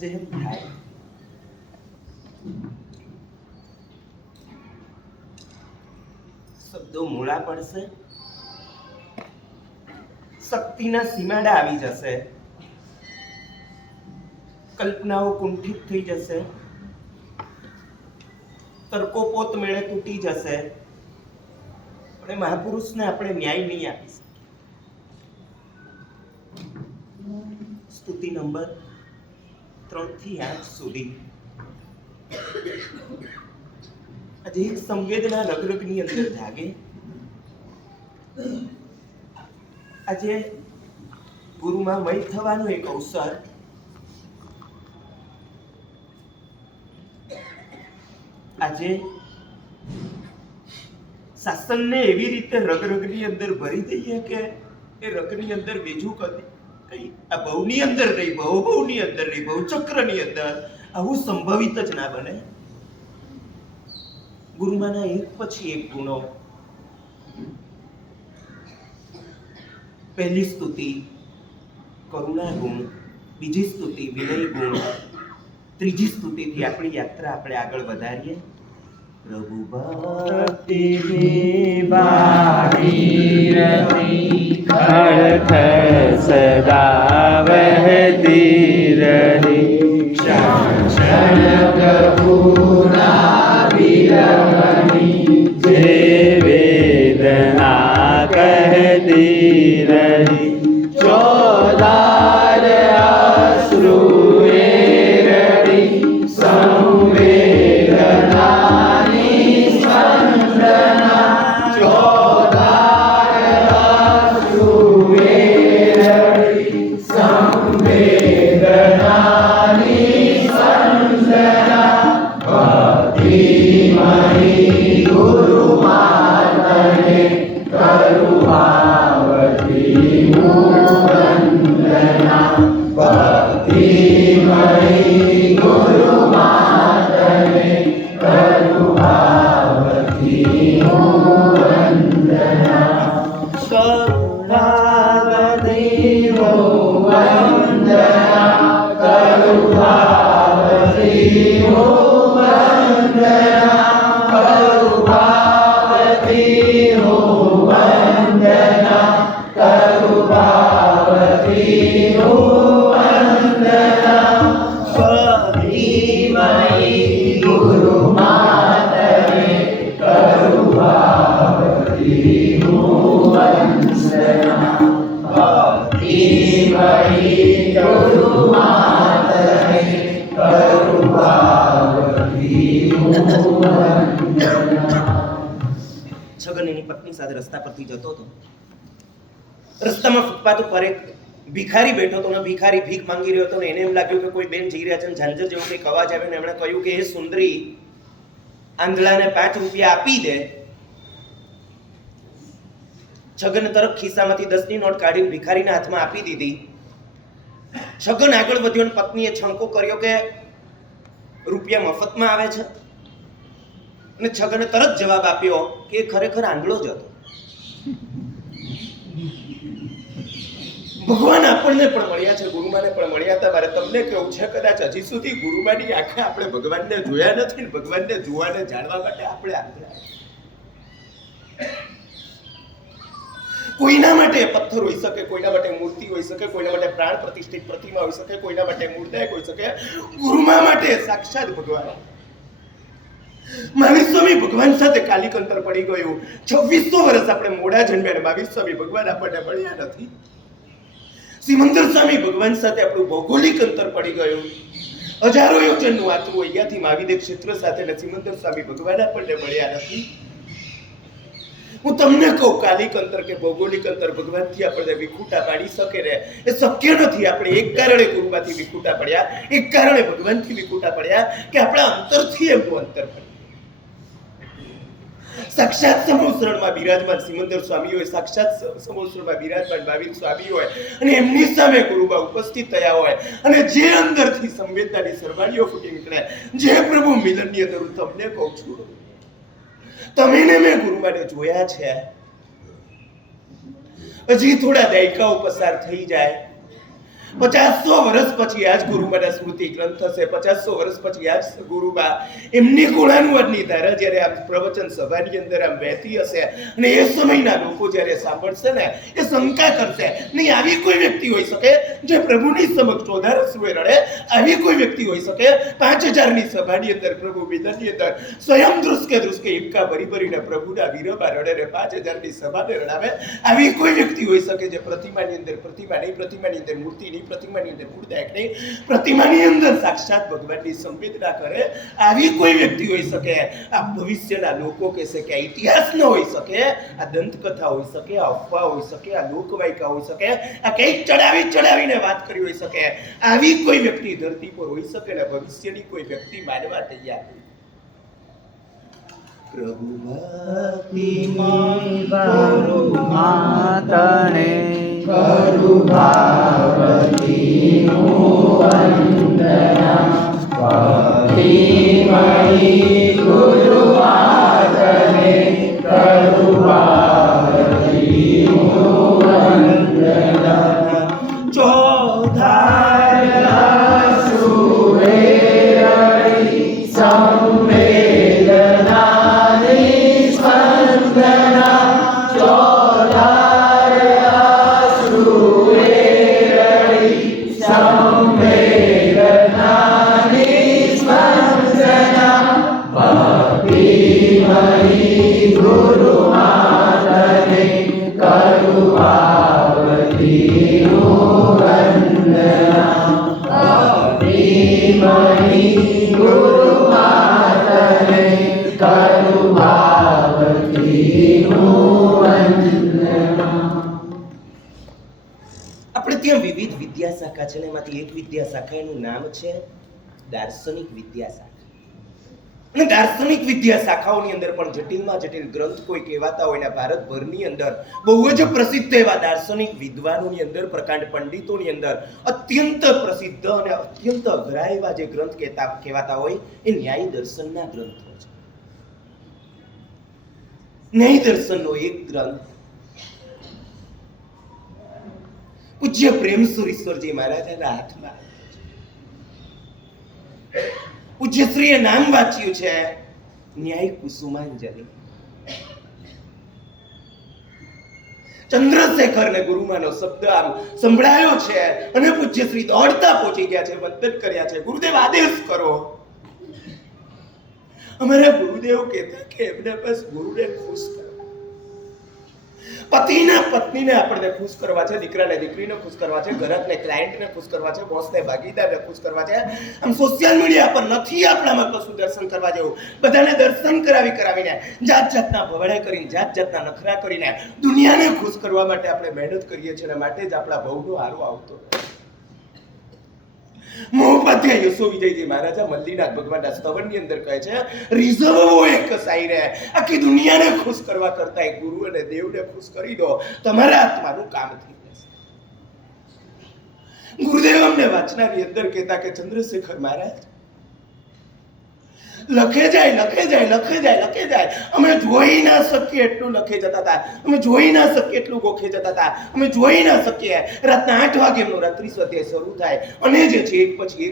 આજે એમ થાય શબ્દો મોડા પડશે, શક્તિના સીમાડા આવી જશે, કલ્પનાઓ કુંઠિત થઈ જશે, તર્કો પોત મેળે તૂટી જશે, અને મહાપુરુષને આપણે ન્યાય નહીં આપી શકીએ. સ્તુતિ નંબર 3 થી 8 સુધી આજે એક સંવેદના રગરગની અંદર જાગે. આજે ગુરુમાં મય થવાનો એક અવસર. આજે શાસનને એવી રીતે રગરગની અંદર ભરી દઈએ કે એ રગની અંદર બીજું કઈ આ ભવની અંદર નહીં, ભવની અંદર નહીં, ભવચક્રની અંદર આવું સંભવિત જ ના બને. ગુરુમાના એક પછી એક ગુણો. પહેલી સ્તુતિ કરુણા ગુણ, બીજી સ્તુતિ વિનય ગુણ, ત્રીજી સ્તુતિથી આપણી યાત્રા આપણે આગળ વધારીએ. પ્રભુ ભક્તિ ભાગીરથી ખળખ સદા વહેતી રહી. ક્ષણ ક્ષણ પ્રભુના વિરહની જે વેદના કહેતી રહી. ચોદાર અશ્રુએ રડી સંવેદનાની સ્પંદના. ચોદાર અશ્રુએ રડી સંવેદનાની સ્પંદના. ભક્તિમયી ગુરુ માતને કરુણાવતી વંદના. ભક્તિમયી ગુરુ માતને કરુણાવતી વંદના. કરુણાવતી વંદના. કરુણાવતી વંદના. કરુણાવતી વંદના. કરુણાવતી વંદના. ભક્તિમયી ગુરુ માતને કરુણાવતી વંદના. ભક્તિમયી ગુરુ માતને કરુણાવતી વંદના. છગન એની પત્ની સાથે રસ્તા પરથી જતો હતો. રસ્તામાં ફૂટપાથ ઉપર એક ભિખારી બેઠો હતો ને ભિખારી ભીખ માંગી રહ્યો હતો ને એને એમ લાગ્યું કે કોઈ બેન જઈ રહ્યા છે ને ઝાંઝર જેવો કંઈક અવાજ આવ્યો ને એમણે કહ્યું કે એ સુંદરી આંધળાને 5 રૂપિયા આપી દે. છગન તરફ ખિસ્સામાંથી 10ની નોટ કાઢી ભિખારીના હાથમાં આપી દીધી. છગન આગળ વધ્યો અને પત્નીએ છંકો કર્યો કે રૂપિયા મફતમાં આવે છે. અને છગને તરત જવાબ આપ્યો કે એ ખરેખર આંધળો જ હતો. ભગવાન આપણને પણ મળ્યા છે, ગુરુમાને પણ મળ્યા હતા. મારે તમને કેવું છે, કદાચ હજી સુધી ગુરુમાની આંખે આપણે ભગવાનને જોયા નથી ને ભગવાનને જોવાને જાણવા માટે આપણે આંધળા. કોઈના માટે પથ્થર હોઈ શકે, કોઈના માટે મૂર્તિ હોઈ શકે, કોઈના માટે પ્રાણ પ્રતિષ્ઠિત પ્રતિમા હોઈ શકે, કોઈના માટે મૂર્દાયક હોઈ શકે. ગુરુમા માટે સાક્ષાત ભગવાન. મહાવીર સ્વામી ભગવાન સાથે કાલિક અંતર પડી ગયું. 2600 વર્ષ આપણે મોડા જન્મ્યા, મહાવીર સ્વામી ભગવાન આપણને મળ્યા નથી. સિમંદર સ્વામી ભગવાન સાથે આપણું ભૌગોલિક અંતર પડી ગયું. હજારો યોજનનું આતરું અહીંયાથી મહાવીર ક્ષેત્ર સાથે ને સિમંદર સ્વામી ભગવાન આપણને મળ્યા નથી. હું તમને કહું, કાલિક અંતર કે ભૌગોલિક અંતર ભગવાનથી આપણને વિખૂટા પાડી શકે ને એ શક્ય નથી. આપણે એક કારણે ગુરુમાંથી વિખૂટા પડ્યા, એક કારણે ભગવાનથી વિખૂટા પડ્યા કે આપણા અંતરથી એમનું અંતર પડ્યું. સાક્ષાત સમોસરણમાં બિરાજમાન સિમંદર સ્વામી હોય, સાક્ષાત સમોસરણમાં બિરાજમાન મહાવીર સ્વામી હોય અને એમની સામે ગુરુમાં ઉપસ્થિત થયા હોય અને જે અંદરથી સંવેદનાની સરવાળીઓ ફૂટી નીકળે, જે પ્રભુ મિલનની અંદર હું તમને કહું છું, તમે ને મેં ગુરુમાને જોયા છે. હજી થોડા દાયકાઓ પસાર થઈ જાય 500 વર્ષ પછી આ જ ગુરુમાના સ્મૃતિ ગ્રંથ હશે. 500 વર્ષ પછી આ જ ગુરુબા એમની ગુણાનુવાદની ધારા જ્યારે આ પ્રવચન સભાની અંદર આમ વહેતી હશે અને એ સમયના લોકો જ્યારે સાંભળશે ને એ શંકા કરશે, નહીં આવી કોઈ વ્યક્તિ હોઈ શકે જે પ્રભુની સમક્ષ ચોધાર અશ્રુએ રડે? આવી કોઈ વ્યક્તિ હોઈ શકે 5000ની સભાની અંદર, પ્રભુ મિલનની અંદર સ્વયં ધ્રુસકે હિબકા ભરીને પ્રભુના વિરહમાં રડે ને 5000ની સભાને રડાવે? આવી કોઈ વ્યક્તિ હોઈ શકે જે પ્રતિમાની અંદર પ્રતિમાની અંદર મૂર્તિ નહીં, પ્રતિમાની અંદર મૂળદાયક નહીં, પ્રતિમાની અંદર સાક્ષાત ભગવાનની સંવેદના કરે? આવી કોઈ વ્યક્તિ હોઈ શકે? આ ભવિષ્યના લોકો કહેશે કે આ ઇતિહાસ ન હોઈ શકે, આ દંતકથા હોઈ શકે, આ અફવા હોઈ શકે, આ લોકવાયકા હોઈ શકે, આ કંઈક ચડાવીને વાત કરી હોઈ શકે. આવી કોઈ વ્યક્તિ ધરતી પર હોઈ શકે ને ભવિષ્યની કોઈ વ્યક્તિ માનવા તૈયાર? પ્રભુ માતને કરુભાવતીનું વંદના ભક્તિમયી ગુરુ માતને કરુભાવતીનું વંદના ચોધાર સુરે સંવેદનાની સ્પંદના ચોધાર સુરે સંવેદનાની સ્પંદના ભક્તિમયી ગુરુ માતને કરુભાવતીનું વંદના ભક્તિમયી ગુરુ માતને કરુભાવતીનું વંદના. આપણે ત્યાં વિવિધ વિદ્યા શાખા છે ને એમાંથી એક વિદ્યા શાખાનું નામ છે દાર્શનિક વિદ્યા શાખા. અને દાર્શનિક વિદ્યા શાખાઓની અંદર પણ જટિલમાં જટિલ ગ્રંથ કોઈ કહેવાતા હોય ને ભારતભરની અંદર બહુ જ પ્રસિદ્ધ એવા દાર્શનિક વિદ્વાનોની અંદર, પ્રકાંડ પંડિતોની અંદર અત્યંત પ્રસિદ્ધ અને અત્યંત અઘરા એવા જે ગ્રંથ કહેવાતા હોય એ ન્યાય દર્શનના ગ્રંથો છે. ન્યાય દર્શનનો એક ગ્રંથ પૂજ્ય પ્રેમસુરીશ્વરજી મહારાજના હાથમાં. પૂજ્યશ્રીએ નામ વાંચ્યું છે ન્યાય કુસુમાંજલિ. ચંદ્રશેખરને ગુરુમાનો શબ્દ આમ સંભળાયો છે અને પૂજ્યશ્રી દોડતા પહોંચી ગયા છે, વંદન કર્યા છે. ગુરુદેવ આદેશ કરો. અમારા ગુરુદેવ કહેતા કે એમને બસ ગુરુને ખુશ કરો. પતિના પત્નીને આપણને ખુશ કરવા છે, દીકરાને દીકરીને ખુશ કરવા છે, ગ્રાહકને ક્લાયન્ટને ખુશ કરવા છે, બોસને ભાગીદારને ખુશ કરવા છે. આમ સોશિયલ મીડિયા પર નથી આપણામાં કશું દર્શન કરવા જેવું. બધાને દર્શન કરાવીને જાત જાતના ભવડે કરીને, જાત જાતના નખરા કરીને દુનિયાને ખુશ કરવા માટે આપણે મહેનત કરીએ છીએ અને માટે જ આપણા ભવનો હારો આવતો. મહોપાધ્યાય યશો વિજયજી મહારાજા મલ્લીનાથ ભગવાનના સ્તવનની અંદર કહે છે, રિઝર્વો એક સાઈરે આખી દુનિયાને ખુશ કરવા કરતા એક ગુરુ અને દેવને ખુશ કરી દો, તમારા આત્માનું કામ થઈ જશે. ગુરુદેવ અમને વાંચનાની અંદર કહેતા કે ચંદ્રશેખર મહારાજ લખે જાય. અમે જોઈ ના શકીએ એટલું લખે જતા હતા, અમે જોઈ ના શકીએ એટલું ગોખે જતા હતા, અમે જોઈ ના શકીએ. રાતના 8 વાગે એમનો રાત્રિ સ્વાધ્યાય શરૂ થાય અને જે છે એક પછી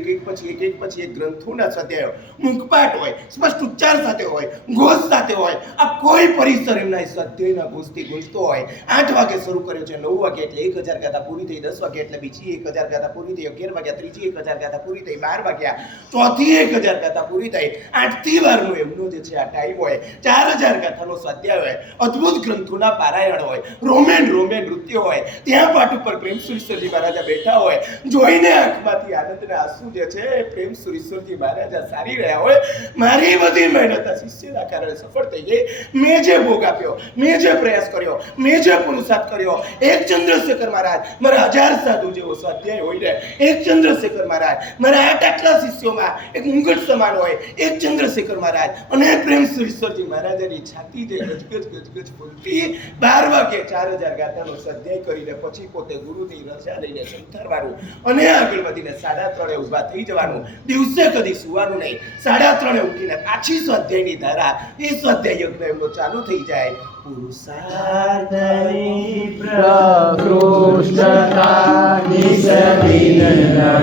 એક ગ્રંથોના સ્વાધ્યાયો મુખપાઠ હોય, સ્પષ્ટ ઉચ્ચાર સાથે હોય, ઘોષ સાથે હોય. આ કોઈ પરિસર એમના સ્વાધ્યાયના ઘોષથી ગુંજતો હોય. 8 વાગે શરૂ કર્યો છે, 9 વાગે એટલે 1000 ગાથા પૂરી થઈ, 10 વાગે એટલે બીજી 1000 ગાથા પૂરી થઈ, 11 વાગ્યા ત્રીજી 1000 ગાથા પૂરી થઈ, 12 વાગ્યા ચોથી 1000 ગાથા પૂરી થઈ. 8થી 12નો એમનો જે છે આ ટાઈમ હોય. 4000 ગાથાનો સ્વાધ્યાય હોય, અદ્ભુત ગ્રંથોના પારાયણ હોય, રોમેન નૃત્ય હોય. ત્યાં પાઠ ઉપર પ્રેમસુરીશ્વરજી મહારાજા બેઠા હોય. જોઈને આંખમાંથી આનંદના આંસુ જે છે પ્રેમસુરીશ્વરજી મહારાજા સારી રહ્યા હોય. મારી બધી મહેનત આ શિષ્યના કારણે સફળ થઈ ગઈ. મેં જે ભોગ આપ્યો, મેં જે પ્રયાસ કર્યો, મેં જે પુરુષાર્થ કર્યો, એક ચંદ્રશેખર મહારાજ મારા 1000 સાધુ જેવો સ્વાધ્યાય હોય ને, એક ચંદ્રશેખર મહારાજ મારા 8 આટલા શિષ્યોમાં એક મુંગટ સમાન હોય, એક ચંદ્રશેખર મહારાજ અને પ્રેમસુરીશ્વરજી મહારાજાની છાતી જે ગજગજ ફૂલતી. 12 વાગે 4000 ગાથાનો સ્વાધ્યાય કરીને પછી પોતે ગુરુની રજા લઈને સંથારવાનું અને આગળ વધીને 3:30 ઊભા થઈ જવાનું. દિવસે કદી સુવાનું નહીં. 3:30 ઉઠીને પાછી સ્વાધ્યાયની ધારા, એ સ્વાધ્યાય યજ્ઞ એમનો ચાલુ થઈ જાય. પુરુષાર્થની પ્રકૃષ્ટતા નિસરી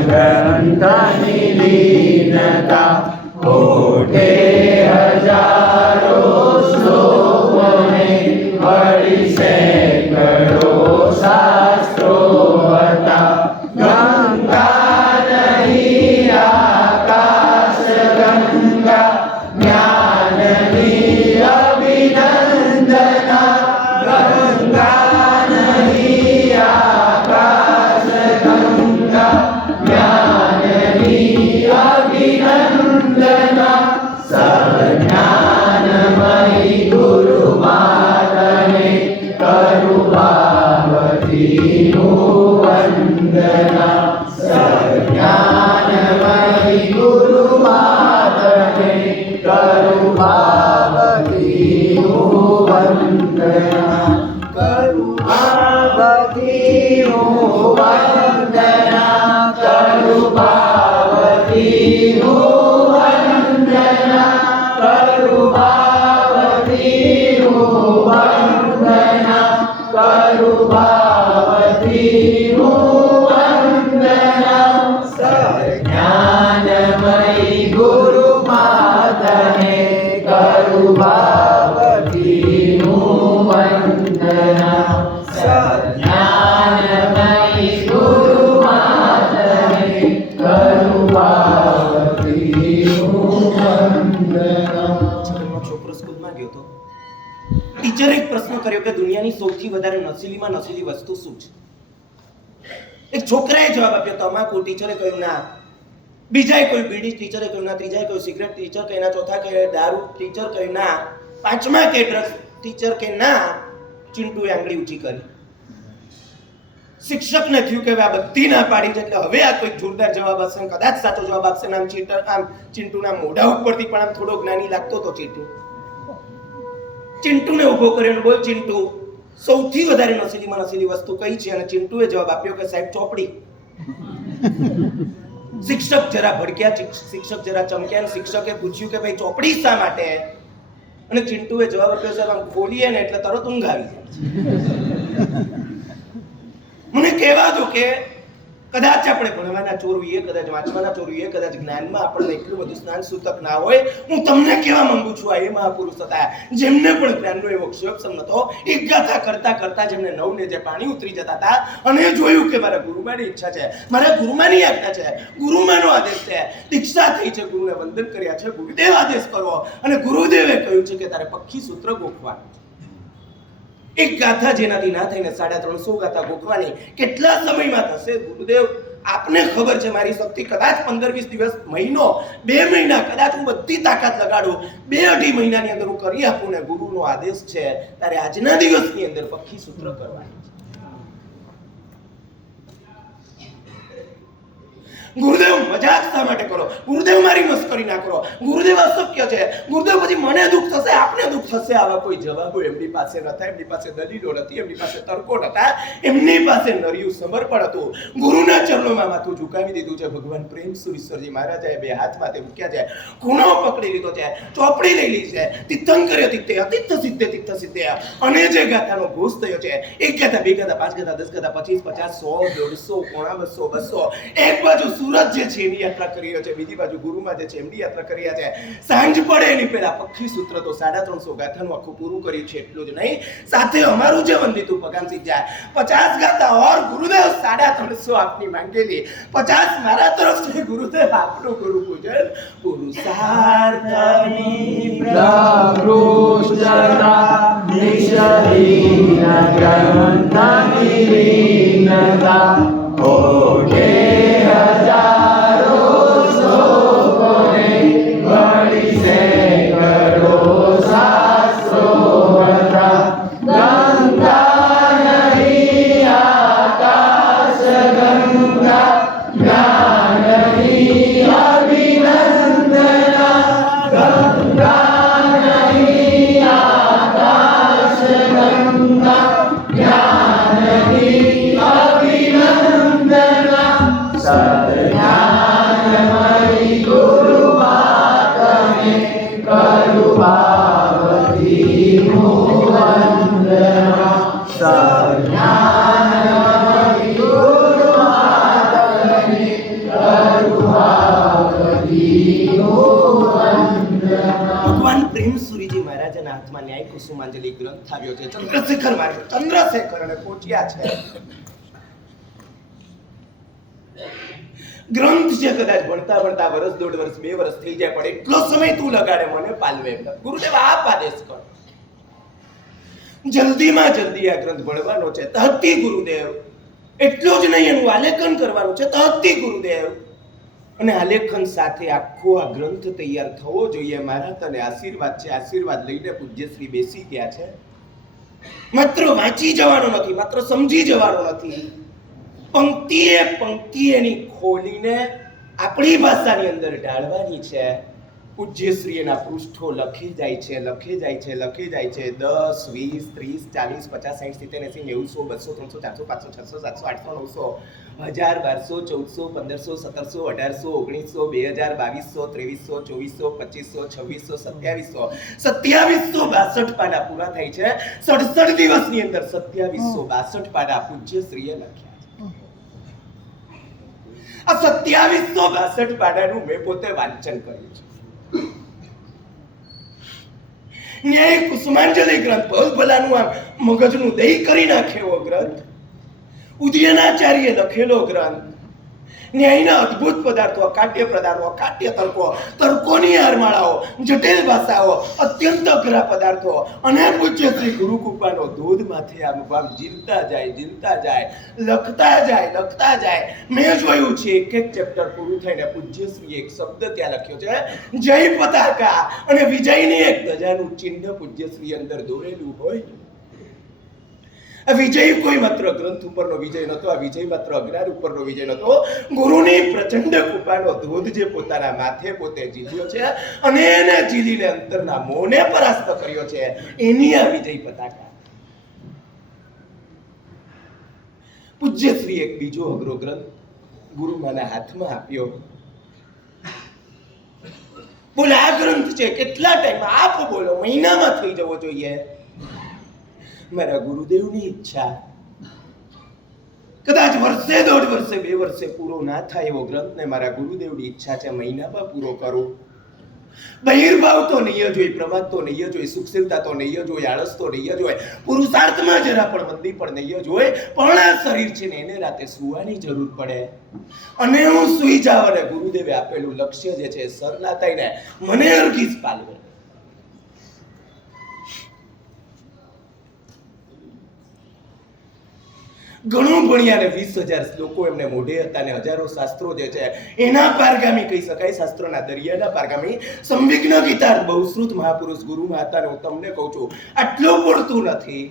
ગ્રંથની લીનતા ઓઢે હજારો શ્લોકોને વળી સેંકડો શાસ્ત્રો હતા. ગંગા નહીં આકાશ ગંગા જ્ઞાનની અભિનંદના. ગંગા નહીં આકાશ ગંગા જ્ઞાનની અભિનંદના. સજ્ઞાનમયી ગુરુ માતને કરુણાવતીનું વંદના. સજ્ઞાનમયી ગુરુ માતને કરુણાવતીનું વંદના. કરુણાવતીનું વંદના. કરુણાવતીનું વંદના. કરુણાવતીનું વંદના. કરુણાવતીનું વંદના. સજ્ઞાનમયી ગુરુ માતને કરુણાવતીનું વંદના. સજ્ઞાનમયી ગુરુ માતને કરુણાવતીનું વંદના. છોકરો સ્કૂલમાં ગયો તો ટીચરે એક પ્રશ્ન કર્યો કે દુનિયાની સૌથી વધારે નશીલીમાં નશીલી વસ્તુ શું છે? એક છોકરાએ જવાબ આપ્યો તમાકુ. ટીચરે કહ્યું ના. બીજાએ કોઈ બીડી, ટીચરે કહ્યું ના. ત્રીજાએ કોઈ સિગરેટ, ટીચર કહે ના. ચોથા કહે દારૂ, ટીચર કહે ના. પાંચમા કે ડ્રગ્સ, ટીચર કે ના. ચિંટુએ આંગળી ઊંચી કરી. શિક્ષકને થયું કે આ બધી ના પાડી છે એટલે હવે આ કોઈ જોરદાર જવાબ આપશે, કદાચ સાચો જવાબ આપશે. આમ ચિંટુના મોઢા ઉપરથી પણ આમ થોડો જ્ઞાની લાગતો હતો ચિંટુને ઊભો કર્યો. બોલ ચિંટુ, સૌથી વધારે નશીલીમાં નશીલી વસ્તુ કઈ છે? અને ચિંટુએ જવાબ આપ્યો કે સાહેબ ચોપડી. શિક્ષક જરા ભડક્યા, શિક્ષક જરા ચમક્યા. શિક્ષકે પૂછ્યું કે ભાઈ ચોપડી શા માટે? અને ચિંટુએ જવાબ આપ્યો સાહેબ આમ ખોલીએ ને એટલે તરત ઊંઘ આવી જાય. મને કહેવા દો કે કદાચ આપણે ભણવાના ચોર હોઈએ, કદાચ વાંચવાના ચોર હોઈએ, કદાચ જ્ઞાનમાં આપણને એટલું બધું સ્નાન સૂતક ના હોય. હું તમને કહેવા માંગુ છું આ એ મહાપુરુષ હતા જેમને પણ જ્ઞાનનો એવો ક્ષોભ નતો. એક ગાથા કરતા કરતા જેમને નવને જે પાણી ઉતરી જતા હતા અને જોયું કે મારા ગુરુમાની ઈચ્છા છે, મારા ગુરુમાની આજ્ઞા છે, ગુરુમાનો આદેશ છે, દીક્ષા થઈ છે, ગુરુને વંદન કર્યા છે, ગુરુદેવ આદેશ કરો. અને ગુરુદેવે કહ્યું છે કે તારે પક્ષી સૂત્ર ગોખવાનું. એક ગાથા જેનાથી ના થઈને 350 ગાથા ગોખવાની. કેટલા સમયમાં થશે ગુરુદેવ આપને ખબર છે. મારી શક્તિ કદાચ 15-20 દિવસ, મહિનો, 2 મહિના, કદાચ હું બધી તાકાત લગાડું, 2-2.5 મહિનાની અંદર હું કરી આપું ને ગુરુનો આદેશ છે તારે આજના દિવસની અંદર પક્ષી સૂત્ર કરવાની. ગુરુદેવ મજાક શા માટે કરો? ગુરુદેવ મારી મસ્કરી ના કરો. ગુરુદેવ અશક્ય છે. ગુરુદેવ પછી મને દુઃખ થશે, આપને દુઃખ થશે. આવા કોઈ જવાબો એમની પાસે નતા, એમની પાસે દલીલો નથી, એમની પાસે તર્કો નતા, એમની પાસે નર્યું સમર્પણ હતું. ગુરુના ચરણોમાં માથું ઝુકાવી દીધું છે. ભગવાન પ્રેમ સુરીશ્વરજી મહારાજાએ 2 હાથ માથે મૂક્યા છે, ખૂણો પકડી લીધો છે, ચોપડી લઈ લીધી છે. તીર્થંકર્ય તીર્થે અતીર્થ સિદ્ધે તીર્થ સિદ્ધે. અને જે ગાથાનો ઘોષ થયો છે, 1 ગાથા, 2 ગાથા, 5 ગાથા, 10 ગાથા, 25, 50, 100, 150, 200. એક બાજુ સુરત જે છે એની યાત્રા કરી રહ્યો છે, બીજી બાજુ ગુરુમાં જે છે એમની યાત્રા કરી રહ્યા છે. સાંજ પડે એની પહેલા પક્ષી સૂત્ર તો 350 ગાથાનું આખું પૂરું કર્યું છે. એટલું જ નહીં, સાથે અમારું જે વંદિતું પગામ સિદ્ધ્યા 50 ગાથા ઓર ગુરુદેવ 350 આપની માંગેલી. 50 મારા તરફથી ગુરુદેવ આપનું ગુરુ પૂજન. પુરુષાર્થની પ્રકૃષ્ટતા નિશરીન ગ્રંથની લીનતા ઓઢે હજારો શ્લોકોને વળી સેંકડો શાસ્ત્રો હતા. ગંગા નહીં આકાશ ગંગા જ્ઞાનની અભિનંદના. ગંગા નહીં આકાશ ગંગા જ્ઞાનની અભિનંદના. સદજ્ઞાનમયી ગુરુ માતને કરુણાવતીનું વંદના. સદજ્ઞાનમયી ગુરુ માતને કુસુમાંજલિ ગ્રંથ આવ્યો છે. ચંદ્રશેખર અને કોટિયા છે. ગ્રંથ છે, કદાચ ભણતા ભણતા વર્ષ, 1.5 વર્ષ, 2 વર્ષ થઈ જાય, પણ એટલો સમય તું લગાડે મને પાલવે. ગુરુદેવ આપ આદેશ કર, જલ્દીમાં જલ્દી આ ગ્રંથ ભણવાનો છે. તહતી ગુરુદેવ. એટલું જ નહીં, એનું આલેખન કરવાનું છે. તહતી ગુરુદેવ. અને આલેખન સાથે આખો આ ગ્રંથ તૈયાર થવો જોઈએ. મારા તને આશીર્વાદ છે. આશીર્વાદ લઈને પૂજ્યશ્રી બેસી ગયા છે. માત્ર વાંચી જવાનો નથી, માત્ર સમજી જવાનો નથી, પંક્તિએ પંક્તિ એની ખોલીને આપણી ભાષાની અંદર ઢાળવાની છે. પૂજ્યશ્રી એના પૃષ્ઠો લખી જાય છે, લખી જાય છે, લખી જાય છે. 10, 20, 30, 40, 50, 60, 70, 80, 90, 100, 200, 300, 400, 500, 600, 700, 800, 900, 1000, 1200, 1500, 1700, 1800, 2200, 2300, 2400, 2500, 2600, 2762 પાના પૂરા થાય છે. 67 દિવસની અંદર 2762 પાના પૂજ્યશ્રીએ લખ્યા છે. આ 2762 પાનાનું મેં પોતે વાંચન કર્યું છે. ન્યાય કુસુમાંજલિ ગ્રંથ ભલભલાનું આમ મગજનું દહીં કરી નાખે એવો ગ્રંથ, ઉદયનાચાર્ય લખેલો ગ્રંથ. ન્યાયના અદ્ભુત પદાર્થો, અકાટ્ય પદાર્થો, અકાટ્ય તર્કો, તર્કોની હારમાળાઓ, જટિલ ભાષાઓ, અત્યંત અઘરા પદાર્થો અને પૂજ્ય શ્રી ગુરુકૃપાનો ધોધ માથે આમ ઝીલતા જાય, ઝીલતા જાય, લખતા જાય, લખતા જાય. મેં જોયું છે એક એક ચેપ્ટર પૂરું થઈને પૂજ્યશ્રી એક શબ્દ ત્યાં લખ્યો છે, જય પતાકા, અને વિજયની એક ધજાનું ચિહ્ન પૂજ્યશ્રી અંદર દોરેલું હોય. આ વિજય કોઈ માત્ર ગ્રંથ ઉપરનો વિજય નતો, આ વિજય માત્ર અજ્ઞાન ઉપરનો વિજય નતો. ગુરુની પ્રચંડ કૃપાનો ધોધ જે પોતાના માથે પોતે જીલ્યો છે અને એને જીલીને અંતરના મોહને પરાસ્ત કર્યો છે, એની આ વિજય પતાકા. પૂજ્યશ્રી એક બીજો અઘરો ગ્રંથ ગુરુમાના હાથમાં આપ્યો. બોલે આ ગ્રંથ છે, કેટલા ટાઈમ આપ બોલો, મહિનામાં થઈ જવો જોઈએ. મારા ગુરુદેવની ઈચ્છા, કદાચ વર્ષે, 1.5 વર્ષે, 2 વર્ષે પૂરો ના થાય એવો ગ્રંથ ને મારા ગુરુદેવની ઈચ્છા છે મહિનામાં પૂરો કરું. બહિર્ભાવ તો નહીં જ હોય, પ્રમાદ તો નહીં જ હોય, સુખશીલતા તો નહીં જ હોય, આળસ તો નહીં જ હોય, પુરુષાર્થમાં જરા પણ મંદી પણ નહીં જ હોય, પણ આ શરીર છે ને એને રાતે સુવાની જરૂર પડે. અને હું સુઈ જાવ અને ગુરુદેવે આપેલું લક્ષ્ય જે છે સરના થઈને મને અરગીસ પાલવે. ઘણું ભણ્યા ને 20,000 શ્લોકો એમને મોઢે હતા ને હજારો શાસ્ત્રો જે છે એના પારગામી કહી શકાય, શાસ્ત્રોના દરિયાના પારગામી. સંવિઘ્ન ગીતાર્થ બહુશ્રુત મહાપુરુષ ગુરુ મહાતાને હું તમને કહું છું, આટલું પૂરતું નથી.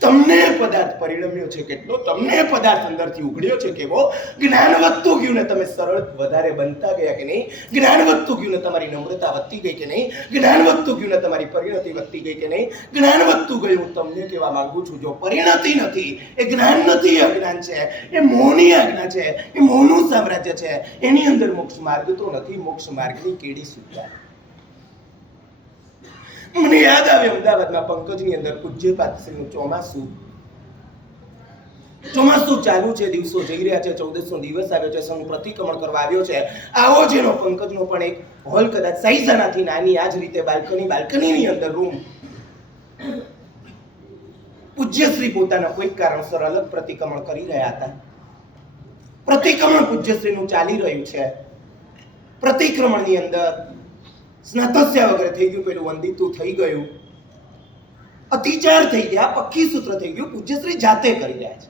તમને પદાર્થ પરિણમ્યો છે કેટલો, તમને પદાર્થ અંદરથી ઉઘડ્યો છે કેવો, જ્ઞાન વધતું ગયું ને તમે સરળ વધારે બનતા ગયા કે નહીં, જ્ઞાન વધતું ગયું ને તમારી નમ્રતા વધતી ગઈ કે નહીં, જ્ઞાન વધતું ગયું ને તમારી પરિણતિ વધતી ગઈ કે નહીં, જ્ઞાન વધતું ગયું. હું તમને કહેવા માંગુ છું, જો પરિણતિ નથી, એ જ્ઞાન નથી, એ અજ્ઞાન છે, એ મોહની આજ્ઞા છે, એ મોહનું સામ્રાજ્ય છે. એની અંદર મોક્ષ માર્ગ તો નથી, મોક્ષ માર્ગની કેડી સુધા. મને યાદ આવે અમદાવાદમાં પંકજની અંદર પૂજ્યપાદશ્રીનું ચોમાસું ચાલુ છે, દિવસો જઈ રહ્યા છે, 1400 દિવસ આવ્યો છે, સંઘ પ્રતિક્રમણ કરવા આવ્યો છે. આવો જેનો પંકજનો પણ એક હોલ કદાચ સાઈઝાનાથી નાની, આ જ રીતે બાલ્કનીની અંદર રૂમ. પૂજ્યશ્રી પોતાના કોઈ કારણસર અલગ પ્રતિક્રમણ કરી રહ્યા હતા. પ્રતિક્રમણ પૂજ્યશ્રીનું ચાલી રહ્યું છે. પ્રતિક્રમણની અંદર સ્નાતસ્યા વગેરે થઈ ગયું, પેલું વંદિતું થઈ ગયું, અતિચાર થઈ ગયા, પક્કી સૂત્ર થઈ ગયું, પૂજ્યશ્રી જાતે કરી રહ્યા છે.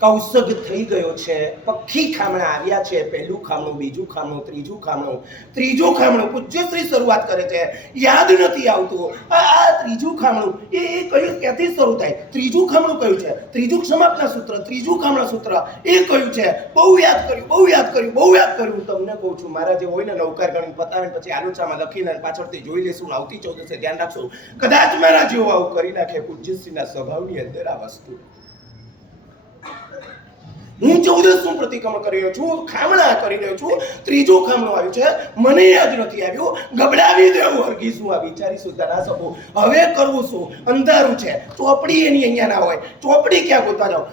કૌશગ થઈ ગયો છે, પક્ષી ખામણા આવ્યા છે, પહેલું ખામણું, બીજું ખામણું, ત્રીજું ખામણું. પૂજ્યશ્રી શરૂઆત કરે છે, યાદ નથી આવતું આ ત્રીજું ખામણું એ કયું, ક્યાંથી શરૂ થાય, ત્રીજું ખામણું કયું છે, ત્રીજું સમાપના સૂત્ર, ત્રીજું ખામણા સૂત્ર એ કયું છે. બહુ યાદ કર્યું. હું તમને કહું છું, મારા જે હોય ને નૌકાર ગણિત બતાવે પછી આલોચનામાં લખીને પાછળથી જોઈ લેશું, આવતી 14 ધ્યાન રાખશું. કદાચ મારા જેવો આવું કરી નાખે. પૂજ્યશ્રીના સ્વભાવની અંદર આ વસ્તુ. હું 1400 પ્રતિક્રમણ કરી રહ્યો છું, ખામણા કરી રહ્યો છું, ત્રીજું ખામણું આવ્યું છે, મને યાદ નથી આવ્યું, ગબડાવી દેવું હરગીઝ હું આ વિચારી સુદ્ધા ના શકું. હવે કરવું શું, અંધારું છે, ચોપડી એની અહીંયા ના હોય, ચોપડી ક્યાં ગોતવા જાવ,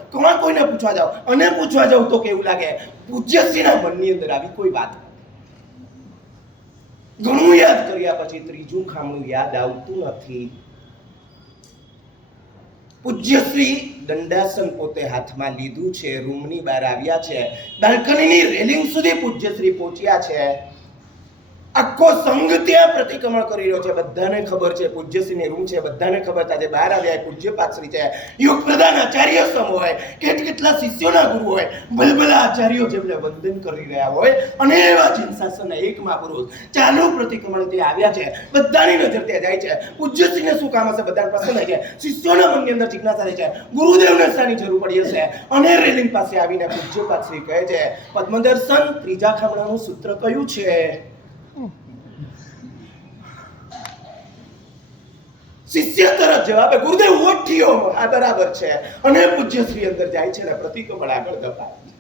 કોઈને પૂછવા જાવ, અને પૂછવા જાવ તો કેવું લાગે. પૂજ્યશ્રીના મનની અંદર આવી કોઈ વાત. ઘણું યાદ કર્યા પછી ત્રીજું ખામણું યાદ આવતું નથી. પૂજ્ય શ્રી દંડાસન પોતે હાથમાં લીધું છે, રૂમની બહાર આવ્યા છે, બાલ્કનીની રેલિંગ સુધી પૂજ્ય શ્રી પહોંચ્યા છે. આખો સંઘ ત્યાં પ્રતિક્રમણ કરી રહ્યો છે. બધાને ખબર છે પૂજ્યશ્રીની રૂમ છે, બધાને ખબર છે. બહાર આવ્યા પૂજ્ય પાત્રી છે, યુગ પ્રધાન આચાર્ય સમ હોય, કેટલા શિષ્યોના ગુરુ હોય, ભલભલા આચાર્યો જેમને વંદન કરી રહ્યા હોય, અને એવા જીનશાસનના એક મહાપુરુષ ચાલુ પ્રતિક્રમણ તે આવ્યા છે. બધાની નજર ત્યાં જાય છે. પૂજ્યશ્રીને શું કામ હશે, બધાને પસંદ થાય છે. શિષ્યોના મનની અંદર જિજ્ઞાસા થાય છે, ગુરુદેવને શાની જરૂર પડી હશે. અને રેલિંગ પાસે આવીને પૂજ્ય પાત્રી કહે છે, પદ્મદર્શન ત્રીજા ખામણાનું સૂત્ર કયું છે? શિષ્ય તરફ જવાબ, ગુરુદેવ ઓઠિયો. આ બરાબર છે. અને પૂજ્ય શ્રી અંદર જાય છે અને પ્રતિક્રમણ આગળ દબાવે છે.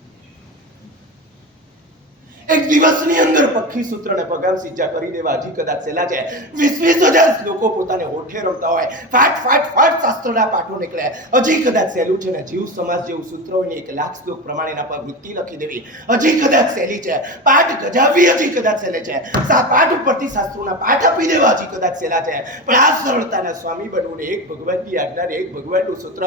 એક દિવસની અંદર પક્ષી સૂત્રને પગામ સિંચા કરી દેવા હજી કદાચ છેલ્લા છે. 20,000 લોકો પોતાને હોઠે રમતા હોય, ફાટ ફાટ ફાટ શાસ્ત્રના પાઠો નીકળે. હજી કદાચ સહેલું છે ને જીવ સમાજ જેવું સૂત્ર હોય ને 1 લાખ શ્લોક પ્રમાણેના પર વૃત્તિ લખી દેવી હજી કદાચ સહેલી છે. પાઠ ગજાવવી હજી કદાચ સહેલે છે. પાઠ ઉપરથી શાસ્ત્રોના પાઠ આપી દેવા હજી કદાચ સહેલા છે. પણ આ સરળતાના સ્વામી બનવું ને એક ભગવાનની આજ્ઞાને એક ભગવાનનું સૂત્ર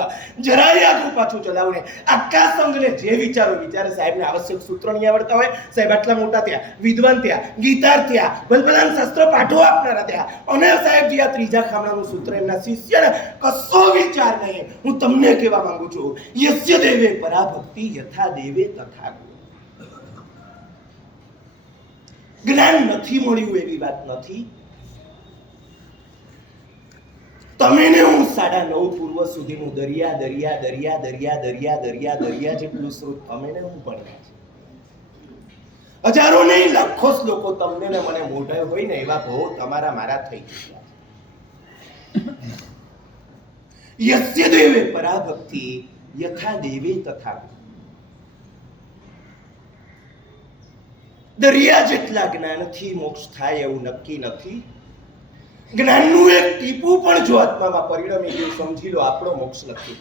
જરાય આગું પાછું ચલાવવું ને આખા સંઘને જે વિચારે સાહેબને આવશ્યક સૂત્ર નહીં આવડતા હોય, સાહેબ આટલા મોટા થયા, વિદ્વાન થયા, ગીતાર થયા, ભલભલાન શાસ્ત્ર પાઠો આપનારા થયા, અને સાહેબ જે આ ત્રીજા ખામણાનું સૂત્ર એમના શિષ્યને કશો વિચાર નહીં. હું તમને કહેવા માંગુ છું, યસ્ય દેવે પરાભક્તિ યથા દેવે તથા ગુરુ. જ્ઞાન નથી મળ્યું એવી વાત નથી. તમે ને હું 9:30 પૂર્વ સુધીનું દરિયા દરિયા દરિયા દરિયા દરિયા દરિયા દરિયા જેટલું સ્રોત તમે ને હું ભણ્યા છે. હજારો નહીં લાખો શ્લોકો તમને ને મને મોઢે હોય ને એવા બહુ તમારા મારા થઈ ગયા. યસ્ય દેવે પરાભક્તિ યથા દેવે તથા. દરિયા જેટલા જ્ઞાનથી મોક્ષ થાય એવું નક્કી નથી. જ્ઞાનનું એક ટીપું પણ જો આત્મામાં પરિણમી ગયું સમજી લો આપણો મોક્ષ નથી.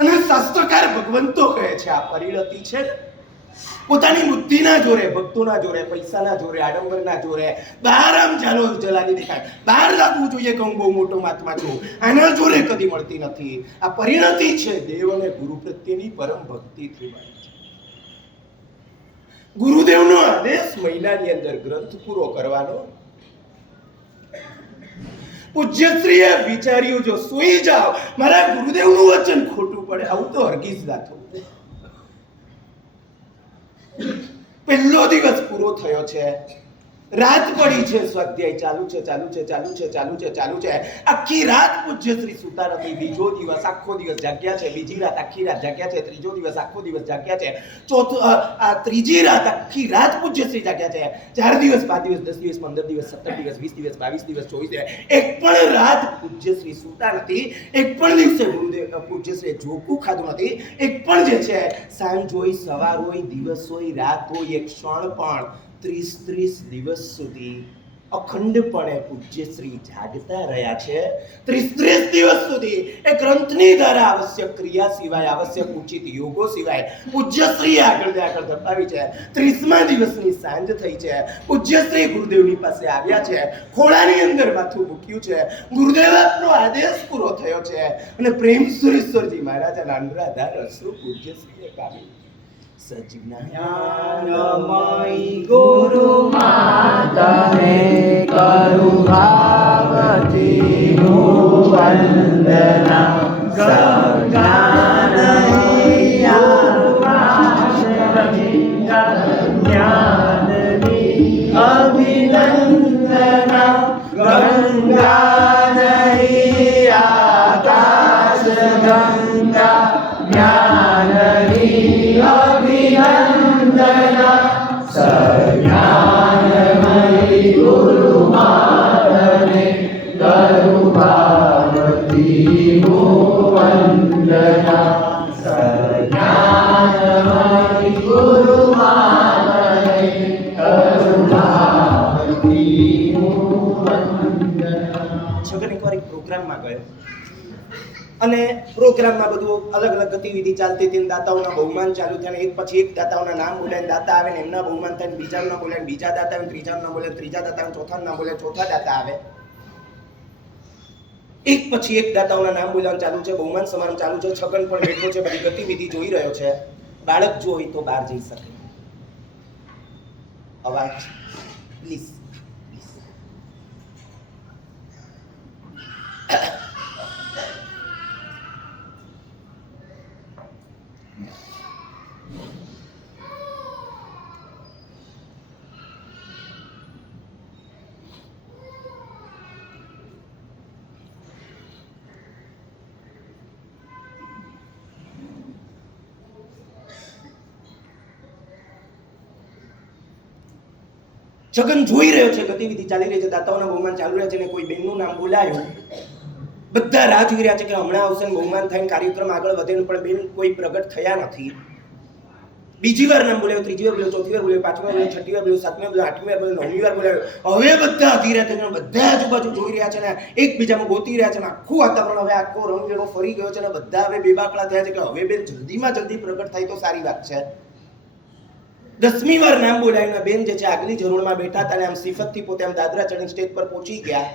અને શાસ્ત્રકાર ભગવંતો કહે છે આ પરિણતિ છે પોતાની બુદ્ધિના જોરે, ભક્તોના જોરે, પૈસાના જોરે, આડંબરના જોરે બહાર આમ ચાલો જલાલી દેખાય, બહાર લાગવું જોઈએ કે હું બહુ મોટો મહાત્મા છું, આના જોરે કદી મળતી નથી. આ પરિણતિ છે દેવ અને ગુરુ પ્રત્યેની પરમ ભક્તિથી મળે છે. ગુરુદેવનો આદેશ મહિનાની અંદર ગ્રંથ પૂરો કરવાનો. પૂજ્યશ્રીએ વિચાર્યું જો સૂઈ જાઓ મારા ગુરુદેવનું વચન ખોટું પડે, આવું તો હરગીઝ ના થવું. પહેલો દિવસ પૂરો થયો છે, રાત પડી છે, સ્વાધ્યાય ચાલુ છે ચાલુ છે ચાલુ છે ચાલુ છે ચાલુ છે. આખી રાત પૂજ્યશ્રી સુતા નથી. બીજો દિવસ આખો દિવસ જાગ્યા છે, બીજી રાત આખી રાત જાગ્યા છે, ત્રીજો દિવસ આખો દિવસ જાગ્યા છે, આ ત્રીજી રાત આખી રાત પૂજ્યશ્રી જાગ્યા છે. 4 દિવસ 5 દિવસ 10 દિવસ 15 દિવસ 17 દિવસ 20 દિવસ 22 દિવસ 24 દિવસ એક પણ રાત પૂજ્યશ્રી સુતા નથી. એક પણ દિવસે ગુરુદેવ પૂજ્યશ્રી જોકું ખાધું નથી. એક પણ જે છે સાંજ હોય, સવાર હોય, દિવસ હોય, રાત હોય, એક ક્ષણ પણ 30 દિવસ સુધી અખંડપણે પૂજ્યશ્રી જાગતા રહ્યા છે. 30 દિવસ સુધી એ ગ્રંથની દ્વારા આવશ્યક ક્રિયા સિવાય, આવશ્યક ઉચિત યોગો સિવાય પૂજ્યશ્રી આગળ ધપાવી છે. 30મા દિવસની સાંજ થઈ છે. પૂજ્યશ્રી ગુરુદેવની પાસે આવ્યા છે, ખોળાની અંદર માથું મૂક્યું છે. ગુરુદેવ આપનો આદેશ પૂરો થયો છે અને પ્રેમ સુરેશ્વરજી મહારાજના અનુરાધાર અશ્રુ પૂજ્યશ્રીને પામી. સજ્ઞાનમયી ગુરુ માતને કરું ભાવથી હું વંદના. સજ્ઞાનમયી જ્ઞાનની અભિનંદના. ગંગા નહીં આકાશ ગંગા જ્ઞાનની અભિનંદના. સજ્ઞાનમયી ગુરુ માતને કરું ભાવથી હું વંદના. સજ્ઞાનમયી ગુરુ માતને કરું ભાવથી હું વંદના. છગન એકવાર એક પ્રોગ્રામમાં ગયો અને પ્રોગ્રામ આશ્રમમાં બધું અલગ અલગ ગતિવિધિ ચાલતી હતી, દાતાઓના બહુમાન ચાલુ થયા, એક પછી એક દાતાઓના નામ બોલાય, દાતા આવે ને એમના બહુમાન થાય, બીજાનું નામ બોલાય, બીજા દાતા આવે, ત્રીજાનું નામ બોલાય, ત્રીજા દાતા આવે, ચોથાનું નામ બોલાય, ચોથા દાતા આવે. એક પછી એક દાતાઓના નામ બોલાવવાનું ચાલુ છે, બહુમાન સમારંભ ચાલુ છે. છગન પણ બેઠો છે, બધી ગતિવિધિ જોઈ રહ્યો છે. બાળક જો હોય તો બહાર જઈ શકે. અવાજ પ્લીઝ. છગન જોઈ રહ્યો છે, ગતિવિધિ ચાલી રહી છે, દાતાઓના બહુમાન ચાલુ રહ્યા છે ને કોઈ બેનનું નામ બોલાયું. બધા રાહ જોઈ રહ્યા છે કે હમણાં આવશે ને બહુમાન થઈને કાર્યક્રમ આગળ વધે, પણ બેન કોઈ પ્રગટ થયા નથી. બીજી વાર નામ બોલાયું, ત્રીજી વાર બોલાયું, ચોથી વાર બોલાયું, પાંચમી વાર બોલાયું, છઠ્ઠી વાર બોલાયું, સાતમી વાર બોલાયું, આઠમી વાર બોલાયું, નવમી વાર બોલાયું. હવે બધા અધીરા થઈને બધા આજુબાજુ જોઈ રહ્યા છે ને એકબીજામાં ગોતી રહ્યા છે ને આખું વાતાવરણ હવે આખો રંગેરો ફરી ગયો છે ને બધા હવે બેબાકડા થયા છે કે હવે બેન જલ્દીમાં જલ્દી પ્રગટ થાય તો સારી વાત છે. 10મી વાર નામ બોલાવીને બેન જે છે આગલી જરૂરમાં બેઠા હતા અને આમ સિફતથી પોતે આમ દાદરા ચડી સ્ટેજ પર પહોંચી ગયા.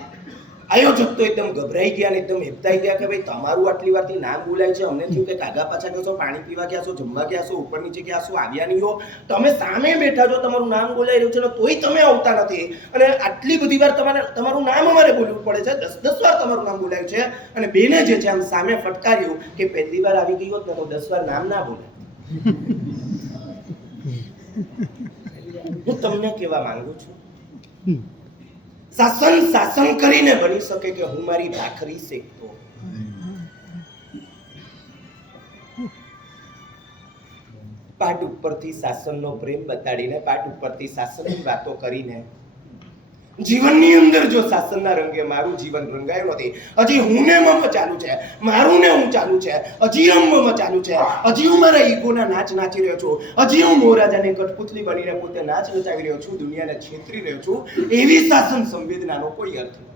આયોજક તો એકદમ ગભરાઈ ગયા ને એકદમ હેપતાઈ ગયા કે ભાઈ તમારું આટલી વારથી નામ બોલાય છે, અમને થયું કે કાગા પાછા ગયો છો, પાણી પીવા ગયા છો, જમવા ગયા છો, ઉપર નીચે ગયા છો, આવ્યા નહીં હો, તમે સામે બેઠા છો, તમારું નામ બોલાઈ રહ્યું છે ને તોય તમે આવતા નથી અને આટલી બધી વાર તમારું નામ અમારે બોલવું પડે છે. 10 વાર તમારું નામ બોલાયું છે અને બેને જે છે આમ સામે ફટકાર્યું કે પહેલી વાર આવી ગઈ હોત ને તો 10 વાર નામ ના બોલે. હું તમને કહેવા માંગુ છું, શાસન કરીને બની શકે કે હું મારી ભાખરી શેકતો. પાટ ઉપરથી શાસનનો પ્રેમ બતાડીને, પાટ ઉપરથી શાસનની વાતો કરીને જીવનની અંદર જો શાસનના રંગે મારું જીવન રંગાયું નથી, હજી હું ને મમ ચાલુ છે, મારું ને હું ચાલુ છે, હજી મમ ચાલુ છે, હજી હું મારા ઈગોના નાચ નાચી રહ્યો છું, હજી હું મોરાજાની કઠપુતલી બનીને પોતે નાચ નચાવી રહ્યો છું, દુનિયાને છેતરી રહ્યો છું, એવી શાસન સંવેદનાનો કોઈ અર્થ નથી.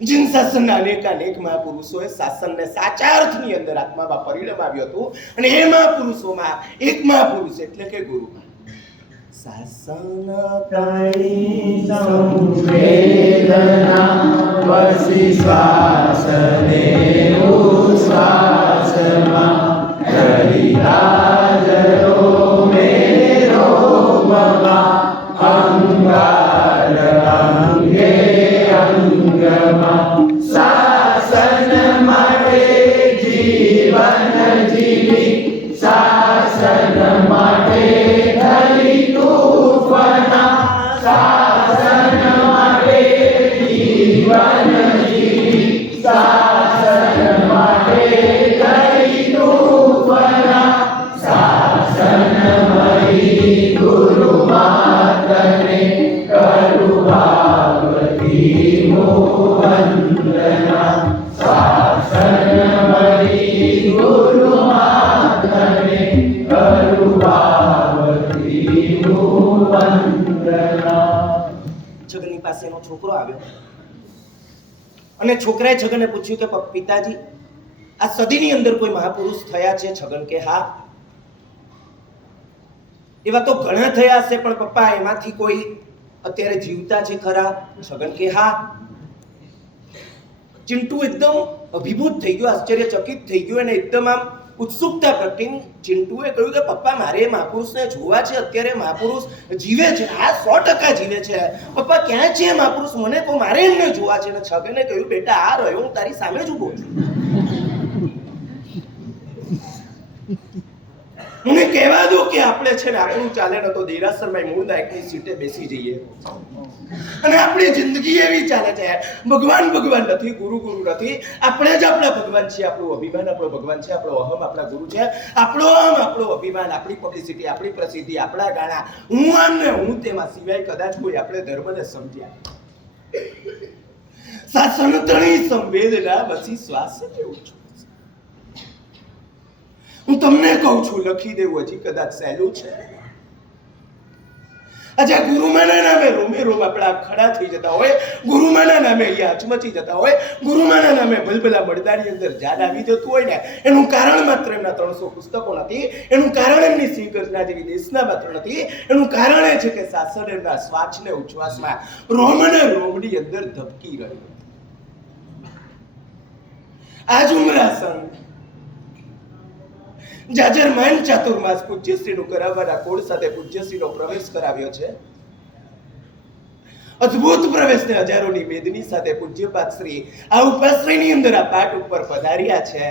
જીન શાસનના અનેક મહાપુરુષોએ શાસનને સાચા અર્થની અંદર આત્મામાં પરિણમાવ્યું હતું અને એ મહાપુરુષોમાં એક મહાપુરુષ એટલે કે ગુરુ. શાસન તણી સંવેદના વસી શ્વાસને ઉશ્વાસમાં હરિરાજરો મેરો મમા અંગાર અંગે અંગમાં શાસન માટે જીવન જીવી, શાસન માટે ધરી તૂફાના, શાસન માટે જીવન જીવી, શાસન માટે ધરી તૂફાના, શાસન મરી ગુરુ માતને કરું ભાવથી વંદના, શાસન મરી ગુરુ માતને કરું ભાવથી વંદના. છગનની પાસે એનો છોકરો આવ્યો અને છોકરાએ છગનને પૂછ્યું કે પિતાજી આ સદીની અંદર કોઈ મહાપુરુષ થયા છે? છગન કે હા. એવા તો ઘણા થયા હશે પણ પપ્પા એમાંથી કોઈ અત્યારે જીવતા છે ખરા? છગન કે હા. ચિંટુ એકદમ અભિભૂત થઈ ગયો, આશ્ચર્યચકિત થઈ ગયો અને એકદમ આમ ઉત્સુકતા પ્રગટી. ચિંટુએ કહ્યું કે પપ્પા મારે મહાપુરુષને જોવા છે, અત્યારે મહાપુરુષ જીવે છે, આ 100% જીવે છે. પપ્પા ક્યાં છે મહાપુરુષ? મને કહો, મારે એમને જોવા છે. અને છગને કહ્યું બેટા આ રહ્યો, હું તારી સામે જ ઊભો છું. મને કહેવા દો કે આપણે છે ને આપણું ચાલે ને તો દેરાસરમાં મૂળનાયકની સીટે બેસી જઈએ અને આપણી જિંદગી એવી ચાલે છે. ભગવાન નથી, ગુરુ નથી, આપણે જ આપણા ભગવાન છીએ. આપણું અભિમાન આપણો ભગવાન છે, આપણો અહમ આપણા ગુરુ છે, આપણો અહમ આપણો અભિમાન, આપણી પબ્લિસિટી, આપણી પ્રસિદ્ધિ, આપણા ગાણા, હું આમ ને હું તેમાં, સિવાય કદાચ કોઈ આપણે ધર્મને સમજ્યા. શાસન તણી સંવેદના વસી શ્વાસ લેવું છું. હું તમને કહું છું, લખી દેવું હજી કદાચ સહેલું છે. આજે ગુરુમાના નામે રોમે રોમ આપણા ખડા થઈ જતા હોય, ગુરુમાના નામે અહીંયા અચમચી જતા હોય, ગુરુમાના નામે ભલભલા મળદાની અંદર જાન આવી જતું હોય ને, એનું કારણ માત્ર એમના 300 પુસ્તકો નથી, એનું કારણ એમની સિંહ ગર્જના જેવી દેશના માત્ર નથી, એનું કારણ એ છે કે શાસન એમના શ્વાસ ને ઉચ્છ્વાસમાં રોમ અને રોમની અંદર ધબકી રહ્યું. આજ ઉમરા સંઘ જાજરમાન ચાતુર્માસ પૂજ્યશ્રીનું કરાવવાના કોડ સાથે પૂજ્યશ્રીનો પ્રવેશ કરાવ્યો છે. અદ્ભુત પ્રવેશને હજારોની મેદની સાથે પૂજ્યપાદ શ્રી આ ઉપાશ્રયની અંદર આ પાઠ ઉપર પધાર્યા છે.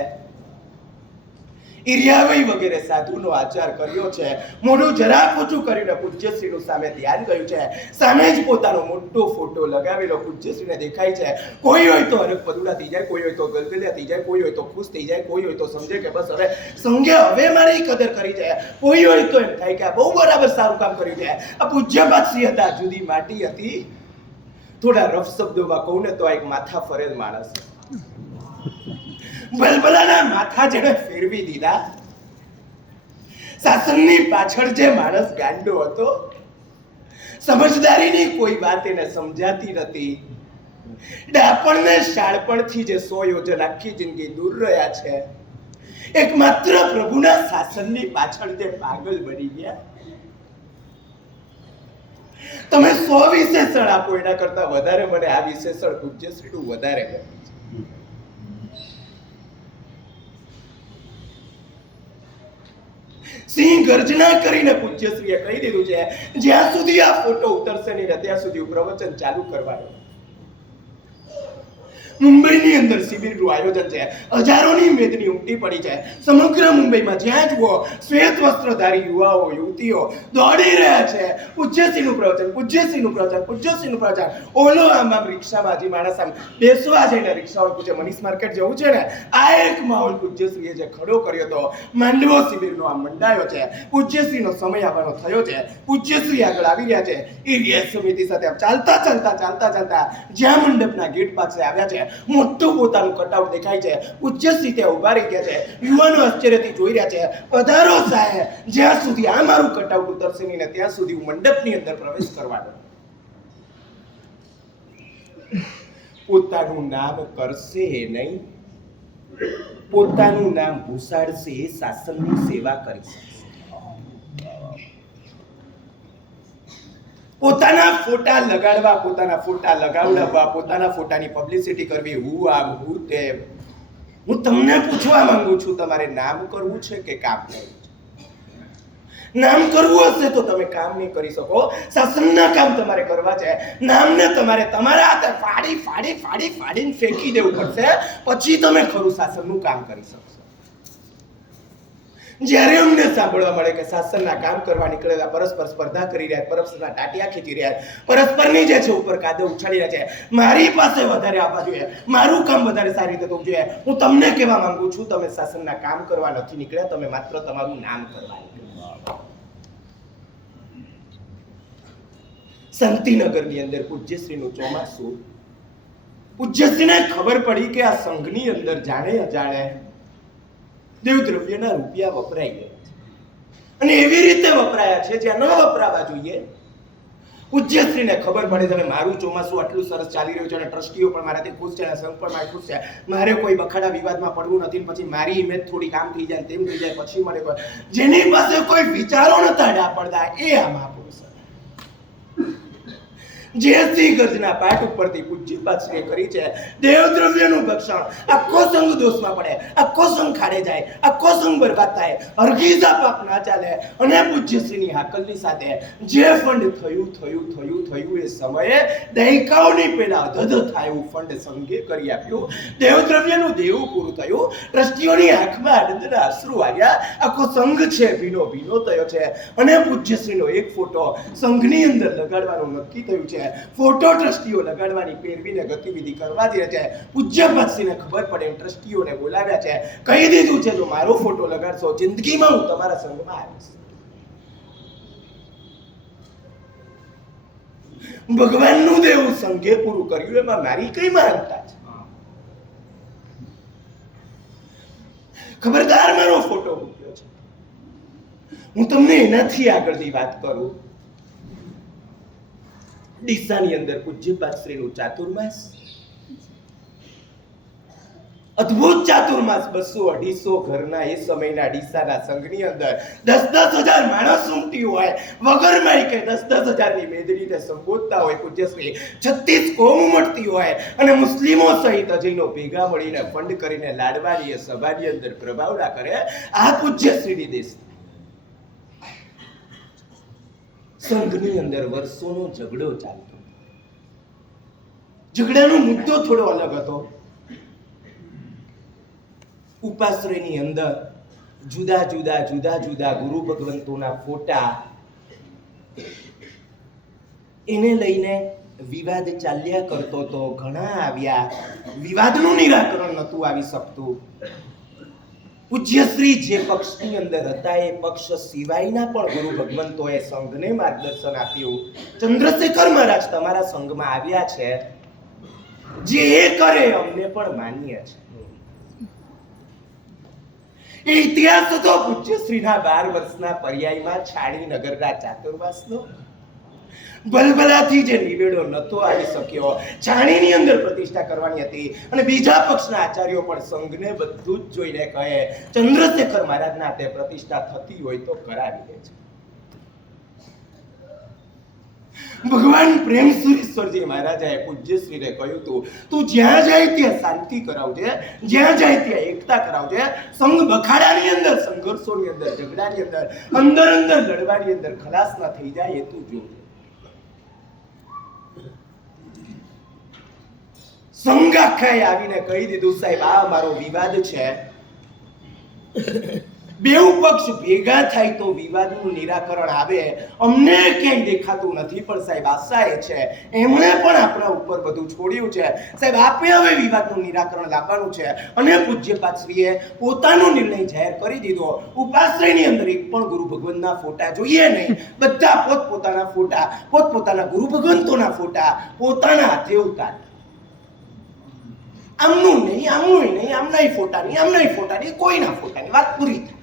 ઇરિયાવઈ વગેરે સાધુનો આચાર કર્યો છે. મોઢું જરા ઊંચું કરીને પૂજ્યશ્રીનું સામે ધ્યાન કર્યું છે. સામે જ પોતાનો મોટો ફોટો લગાવેલો પૂજ્યશ્રીને દેખાય છે. કોઈ હોય તો હરખ પદુડા થઈ જાય, કોઈ હોય તો ગલગલિયા થઈ જાય, કોઈ હોય તો ખુશ થઈ જાય, કોઈ હોય તો સમજે કે બસ હવે સંઘે હવે મારી કદર કરી જાય, કોઈ હોય તો એમ થાય કે આ બહુ બરાબર સારું કામ કર્યું છે. આ પૂજ્યપાદશ્રી હતા, જુદી માટી હતી. થોડા રફ શબ્દોમાં કહું ને તો આ એક માથા ફરેલ માણસ, બલબલાના માથા જેને ફેરવી દીધા. શાસનની પાછળ જે માણસ ગાંડો હતો, સમજદારીની કોઈ વાત એને સમજાતી નથી, ડાપણને શાળપણથી જે 100 યોજન આખી જિંદગી દૂર રહ્યા છે, એકમાત્ર પ્રભુના શાસનની પાછળ જે પાગલ બની ગયા. તમે 100 વિશેષણ આપો એના કરતા વધારે મને આ વિશેષણ પૂજ્યશ્રીનું વધારે ગમે છે. સિંહ ગર્જના કરીને પૂજ્યશ્રીએ કહી દીધું છે, જ્યાં સુધી આ ફોટો ઉતરશે નહીં ત્યાં સુધી પ્રવચન ચાલુ કરવાનું. મુંબઈની અંદર શિબિરનું આયોજન છે. હજારોની મેદની ઉમટી પડી છે. સમગ્ર મુંબઈમાં જ્યાં જુઓ શ્વેત વસ્ત્રધારી યુવાઓ યુવતીઓ દોડી રહ્યા છે. પૂજ્યશ્રીનું પ્રવચન, પૂજ્યશ્રીનું પ્રવચન, પૂજ્યશ્રીનું પ્રવચન. ઓલો આમ રિક્ષામાં હજી માણસ આમ બેસવા જઈને રિક્ષાવાળો પૂછે મનીષ માર્કેટ જવું છે ને, આ એક માહોલ પૂજ્યશ્રીએ જે ખડો કર્યો હતો. માંડવો શિબિરનો આમ મંડાયો છે. પૂજ્યશ્રીનો સમય આવવાનો થયો છે. પૂજ્યશ્રી આગળ આવી રહ્યા છે. એ સમિતિ સાથે આમ ચાલતા જ્યાં મંડપના ગેટ પાસે આવ્યા છે, મોટું પોતાનું કટઆઉટ દેખાય છે. પૂજ્યશ્રી ત્યાં ઉભા રહી ગયા છે. યુવાનો આશ્ચર્યથી જોઈ રહ્યા છે. પધારો સાહેબ, જ્યાં સુધી આ મારું કટઆઉટ ઉતરશે નહીં ને ત્યાં સુધી હું મંડપની અંદર પ્રવેશ કરવાનો. પોતાનું નામ કરશે નહીં, પોતાનું નામ ભૂસાડશે, શાસનની સેવા કરી શકશે. પોતાના ફોટા લગાડવા, પોતાના ફોટા લગાવડાવવા, પોતાના ફોટાની પબ્લિસિટી કરવી, હું આમ હું તેમ. હું તમને પૂછવા માંગુ છું, તમારે નામ કરવું છે કે કામ કરવું છે? નામ કરવું હશે તો તમે કામ નહીં કરી શકો. શાસનના કામ તમારે કરવા છે. નામને તમારે તમારા હાથે ફાડીને ફેંકી દેવું પડશે, પછી તમે ખરું શાસનનું કામ કરી શકશો. જ્યારે અમને સાંભળવા મળે કે શાસનના કામ કરવા નીકળેલા પરસ્પર સ્પર્ધા કરી રહ્યા, પરસ્પરના ટાટિયા ખીચી રહ્યા, પરસ્પરની જે છે ઉપર કાદવ ઉછાળી રહ્યા છે, મારી પાસે વધારે આવવા જોઈએ, મારું કામ વધારે સારી રીતે થવું જોઈએ. હું તમને કહેવા માંગુ છું, તમે શાસનના કામ કરવા નથી નીકળ્યા, તમે માત્ર તમારું નામ કરવા નીકળ્યા. શાંતિનગરની અંદર પૂજ્યશ્રીનું ચોમાસું. પૂજ્યશ્રીને ખબર પડી કે આ સંઘની અંદર જાણે અજાણે દેવદ્રવ્યના રૂપિયા વપરાઈ ગયા છે, અને એવી રીતે વપરાયા છે જ્યાં ન વપરાવા જોઈએ. પૂજ્યશ્રીને ખબર પડે છે મારું ચોમાસું આટલું સરસ ચાલી રહ્યું છે અને ટ્રસ્ટીઓ પણ મારાથી ખુશ છે અને સંઘ પણ મારી ખુશ છે, મારે કોઈ બખાડા વિવાદમાં પડવું નથી, પછી મારી ઇમેજ થોડી કામ થઈ જાય તેમ થઈ જાય, પછી મને કોઈ જેની પાસે કોઈ વિચારો નતા ડાપણદા એ આ મહાપુરુષ. જે સિંહ ગર્જના પાઠ ઉપરથી પૂજ્યપાદશ્રીએ કરી છે, દેવદ્રવ્યનું ભક્ષણ. આખો સંઘ દોષમાં પડે, આખો સંઘ ખાડે જાય, આખો સંઘ બરબાદ થાય, હરગીઝા પાપ ના ચાલે. અને પૂજ્યશ્રીની હાકલની સાથે જે ફંડ થયું એ સમયે દાયકાઓની પહેલા અધધ થાય એવું ફંડ સંઘે કરી આપ્યું. દેવદ્રવ્યનું દેવું પૂરું થયું. ટ્રસ્ટીઓની આંખમાં આનંદના અશ્રુ આવ્યા. આખો સંઘ છે ભીનો થયો છે. અને પૂજ્યશ્રીનો એક ફોટો સંઘની અંદર લગાડવાનું નક્કી થયું છે. ફોટો ટ્રસ્ટીઓ લગાડવાની પેરવીને ગતિવિધિ કરવા જઈ રહ્યા છે. પૂજ્યપાદશ્રીને ખબર પડે ટ્રસ્ટીઓને બોલાવ્યા છે. કહી દીધું છે જો મારો ફોટો લગાડશો જિંદગીમાં હું તમારા સંઘમાં આવીશ. ભગવાનનું દેવું સંઘે પૂરું કર્યું, એમાં મારી કઈ માનતા છે? ખબરદાર મારો ફોટો મૂક્યો છે. હું તમને એનાથી આગળની વાત કરું. ડીસાની અંદર પૂજ્યપાદ શ્રીનું ચાતુર્માસ, અદ્ભુત ચાતુર્માસ, 200-250 ઘરના એ સમયના ડીસાના સંઘની અંદર 10,000 માણસ ઉમટી હોય, વગર માઈકે 10,000 ની મેદનીને સંબોધતા હોય પૂજ્યશ્રી, 36 કોમ ઉમટતી હોય અને મુસ્લિમો સહિત અજયનો ભેગા મળીને ફંડ કરીને લાડવાની એ સભાની અંદર પ્રભાવડા કરે. આ પૂજ્યશ્રીની દેશ સંઘની અંદર વર્ષોનો ઝઘડો ચાલતો. ઝઘડાનો મુદ્દો થોડો અલગ હતો. ઉપાશ્રયની અંદર જુદા જુદા ગુરુ ભગવંતોના ફોટા, એને લઈને વિવાદ ચાલ્યા કરતો તો. ઘણા આવ્યા, વિવાદનું નિરાકરણ નહોતું આવી શકતું. પૂજ્યશ્રી જે પક્ષની અંદર હતા એ પક્ષ સિવાયના પણ ગુરુ ભગવંતોએ સંઘને માર્ગદર્શન આપ્યું. ચંદ્રશેખર મહારાજ તમારા સંઘમાં આવ્યા છે, જે એ કરે અમને પણ માન્ય છે. એ ઇતિહાસ હતો પૂજ્યશ્રીના 12 વર્ષના પર્યાયમાં છાણી નગરના ચાતુર્માસનો. ભલભલાથી જે નિવેડો નતો આવી શક્યો, છાણીની અંદર પ્રતિષ્ઠા કરવાની હતી અને બીજા પક્ષના આચાર્યો પણ સંઘને બધું જ જોઈને કહે ચંદ્રશેખર મહારાજના તે પ્રતિષ્ઠા થતી હોય તો કરાવી દે છે. ભગવાન પ્રેમસુરીશ્વરજી મહારાજાએ પૂજ્યશ્રીને કહ્યું તું, તું જ્યાં જાય ત્યાં શાંતિ કરાવજે, જ્યાં જાય ત્યાં એકતા કરાવજે. સંઘ બખાડાની અંદર, સંઘર્ષોની અંદર, ઝઘડાની અંદર, અંદર લડવાની અંદર ખલાસ ના થઈ જાય એ તું જોજે. સંઘ આખાએ આવીને કહી દીધું, સાહેબ આ મારો વિવાદ છે, બેઉ પક્ષ ભેગા થાય તો વિવાદનું નિરાકરણ આવે. અમને ક્યાંય દેખાતું નથી, પણ સાહેબ આશા એ છે એમણે પણ આપણા ઉપર બધું છોડ્યું છે. સાહેબ આપે હવે વિવાદનું નિરાકરણ લાવવાનું છે. અને પૂજ્યપાદશ્રીએ પોતાનો નિર્ણય જાહેર કરી દીધો. ઉપાશ્રયની અંદર એક પણ ગુરુ ભગવંતના ફોટા જોઈએ નહીં. બધા પોતપોતાના ફોટા, પોતપોતાના ગુરુ ભગવંતોના ફોટા પોતાના હાથે ઉતાર. આમનું નહીં, આમનું નહીં, આમનાય ફોટા નહીં, આમનાય ફોટા નહીં, કોઈના ફોટા નહીં. વાત પૂરી થઈ.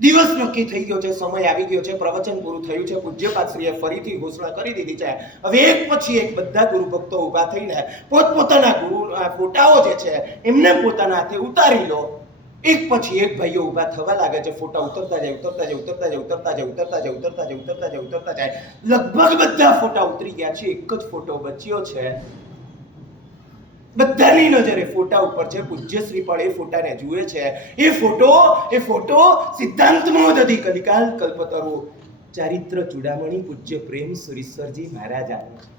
દિવસ નક્કી થઈ ગયો છે, સમય આવી ગયો છે, પ્રવચન પૂરું થયું છે. પૂજ્યપાદશ્રીએ ફરીથી ઘોષણા કરી દીધી છે, હવે એક પછી એક બધા ગુરુ ભક્તો ઊભા થઈને પોતપોતાના ગુરુ ફોટાઓ જે છે એમને પોતાના હાથે ઉતારી લો. એક પછી એક ભાઈઓ ઊભા થવા લાગે છે. ફોટા ઉતરતા જાય, ઉતરતા જાય, ઉતરતા જાય, ઉતરતા જાય, ઉતરતા જાય, ઉતરતા જાય, ઉતરતા જાય, ઉતરતા જાય. લગભગ બધા ફોટા ઉતરી ગયા છે. એક જ ફોટો બચ્યો છે. બધાની નજરે ફોટા ઉપર છે. પૂજ્યશ્રી પણ એ ફોટાને જુએ છે. એ ફોટો સિદ્ધાંત મહોદધિ કલિકાલ કલ્પતરુ ચારિત્ર ચૂડામણી પૂજ્ય પ્રેમ સુરીશ્વરજી મહારાજ આવે છે.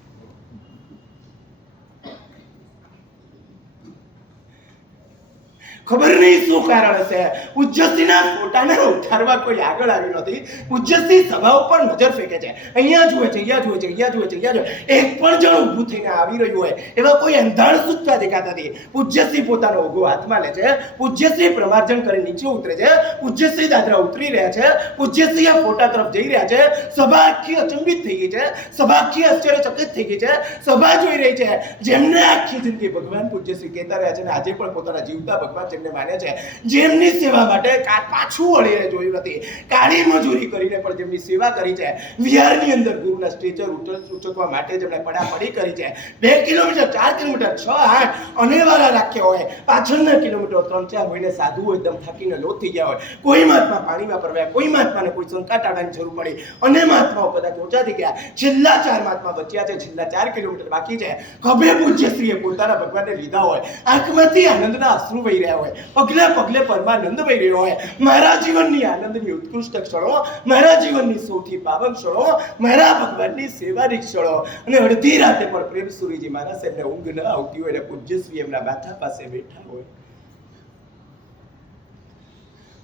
ખબર નહીં શું કારણ હશે, પૂજ્યશ્રીના ફોટાને ઉતારવા કોઈ આગળ આવ્યું નથી. પૂજ્યશ્રી સભા ઉપર નજર ફેંકે છે, અહીંયા જુએ છે, અહીંયા જુએ છે, અહીંયા જુએ છે, અહીંયા જુએ. એક પણ જણ ઊભું થઈને આવી રહ્યું હોય એવા કોઈ અંધાણ સૂચતા દેખાતા નથી. પૂજ્યશ્રી પોતાનો ઓઘો હાથમાં લે છે. પૂજ્યશ્રી પ્રમાર્જન કરી નીચે ઉતરે છે. પૂજ્યશ્રી દાદરા ઉતરી રહ્યા છે. પૂજ્યશ્રી આ ફોટા તરફ જઈ રહ્યા છે. સભા આખી અચંબિત થઈ ગઈ છે. સભા આખી આશ્ચર્યચકિત થઈ ગઈ છે. સભા જોઈ રહી છે જેમને આખી જિંદગી ભગવાન પૂજ્યશ્રી કહેતા રહ્યા છે અને આજે પણ પોતાના જીવતા ભગવાન જેમને માને છે, જેમની સેવા માટે પાછું વળીને જોયું નથી, કાળી મજૂરી કરીને પણ જેમની સેવા કરી છે, વિહારની અંદર ગુરુના સ્ટેચર ઉચકવા માટે જેમણે પડાપડી કરી છે, 2 કિલોમીટર 4 કિલોમીટર 6-8 અનેવારા રાખ્યા હોય, પાછળના કિલોમીટર 3-4 હોઈને સાધુ હોય એકદમ થાકીને લોથ થઈ ગયા હોય, કોઈ મહાત્મા પાણી વાપરવા, કોઈ મહાત્માને કોઈ શંકા ટાળવાની જરૂર પડી, અને મહાત્માઓ કદાચ ઓછા થઈ ગયા, છેલ્લા 4 મહાત્મા બચ્યા છે, છેલ્લા 4 કિલોમીટર બાકી છે. ખભે પૂજ્યશ્રીએ પોતાના ભગવાનને લીધા હોય, આંખમાંથી આનંદના અશ્રુ વહી રહ્યા હોય, પગલે પગલે પરમાનંદ વહી રહ્યો હોય. મારા જીવનની આનંદની ઉત્કૃષ્ટ ક્ષણો, મારા જીવનની સૌથી પાવન ક્ષણો, મારા ભગવાનની સેવાની ક્ષણો. અને અડધી રાતે પણ પ્રેમસુરીજી મારા સાહેબને ઊંઘ ન આવતી હોય અને પૂજ્યશ્રી એમના માથા પાસે બેઠા હોય.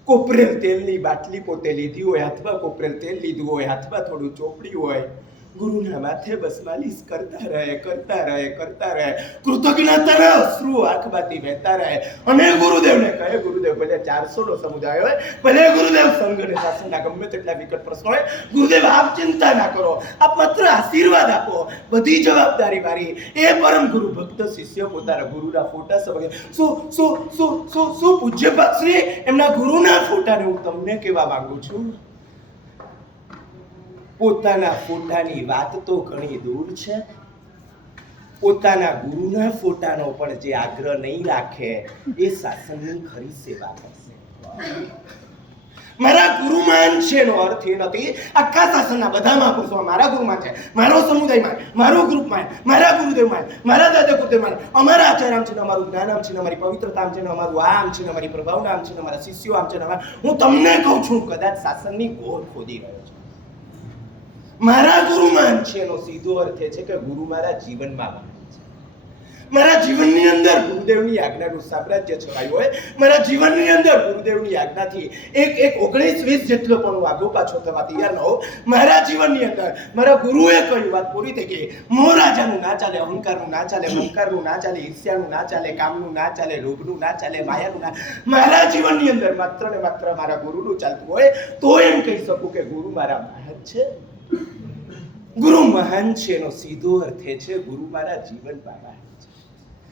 કોપરેલ તેલની બાટલી પોતે લીધી હોય, હાથમાં કોપરેલ તેલ લીધું હોય, હાથમાં થોડું ચોપડી હોય, ગુરુના માથે બસ માલિશ કરતા રહે, કરતા રહે, કરતા રહે. કૃતજ્ઞતાના અશ્રુ આંખમાંથી વહેતા રહે. અને ગુરુદેવને કહે, ગુરુદેવ ભલે 400 નો સમુદાય હોય, ભલે ગુરુદેવ સંઘ અને શાસનના ગમે તેટલા વિકટ પ્રશ્નો હોય, ગુરુદેવ આપ ચિંતા ના કરો, આપ માત્ર આશીર્વાદ આપો, બધી જવાબદારી મારી. એ પરમ ગુરુ ભક્ત શિષ્ય પોતાના ગુરુના ફોટા સમજે. શું પૂજ્યપાદશ્રી એમના ગુરુના ફોટાને હું તમને કહેવા માંગુ છું. પોતાના ફોટાની વાત તો ઘણી દૂર છે, પોતાના ગુરુના ફોટાનો પણ જે આગ્રહ નહીં રાખે એ શાસનની ખરી સેવા કરશે. મારા ગુરુમાન છે નો અર્થ એ નથી આખા શાસનના બધા મહાપુરુષોમાં મારા ગુરુમાન છે, મારો સમુદાયમાન, મારો ગ્રુપમાન, મારા ગુરુદેવમાન, મારા દાદા ગુરુદેવમાન, અમારા આચાર્ય આમ છે ને, અમારું જ્ઞાન આમ છે ને, અમારી પવિત્રતા આમ છે ને, અમારું આમ છે ને, અમારી પ્રભાવના આમ છે ને, અમારા શિષ્યો આમ છે ને. હું તમને કહું છું, કદાચ શાસનની ગોળ ખોદી રહ્યો છે. મારા ગુરુમાન છે એનો સીધો અર્થ એ છે કે ગુરુ મારા જીવનમાં મારા જીવનની અંદર ગુરુદેવની આજ્ઞાનું સામ્રાજ્ય છવાયું હોય, મારા જીવનની અંદર ગુરુદેવની આજ્ઞાથી એક 19-20 જેટલો પણ હું આગો પાછો થવા તૈયાર ન હોઉં. મારા જીવનની અંદર મારા ગુરુએ કહ્યું, વાત પૂરી થઈ ગઈ. મોહ રાજાનું ના ચાલે, અહંકારનું ના ચાલે, મમકારનું ના ચાલે, ઈર્ષ્યાનું ના ચાલે, કામનું ના ચાલે, લોભનું ના ચાલે, માયાનું ના. મારા જીવનની અંદર માત્ર ને માત્ર મારા ગુરુનું ચાલતું હોય તો એમ કહી શકું કે ગુરુ મારા મહાન છે. ગુરુ મહાન છે એનો સીધો અર્થ એ છે ગુરુ મારા જીવનમાં મહાન છે.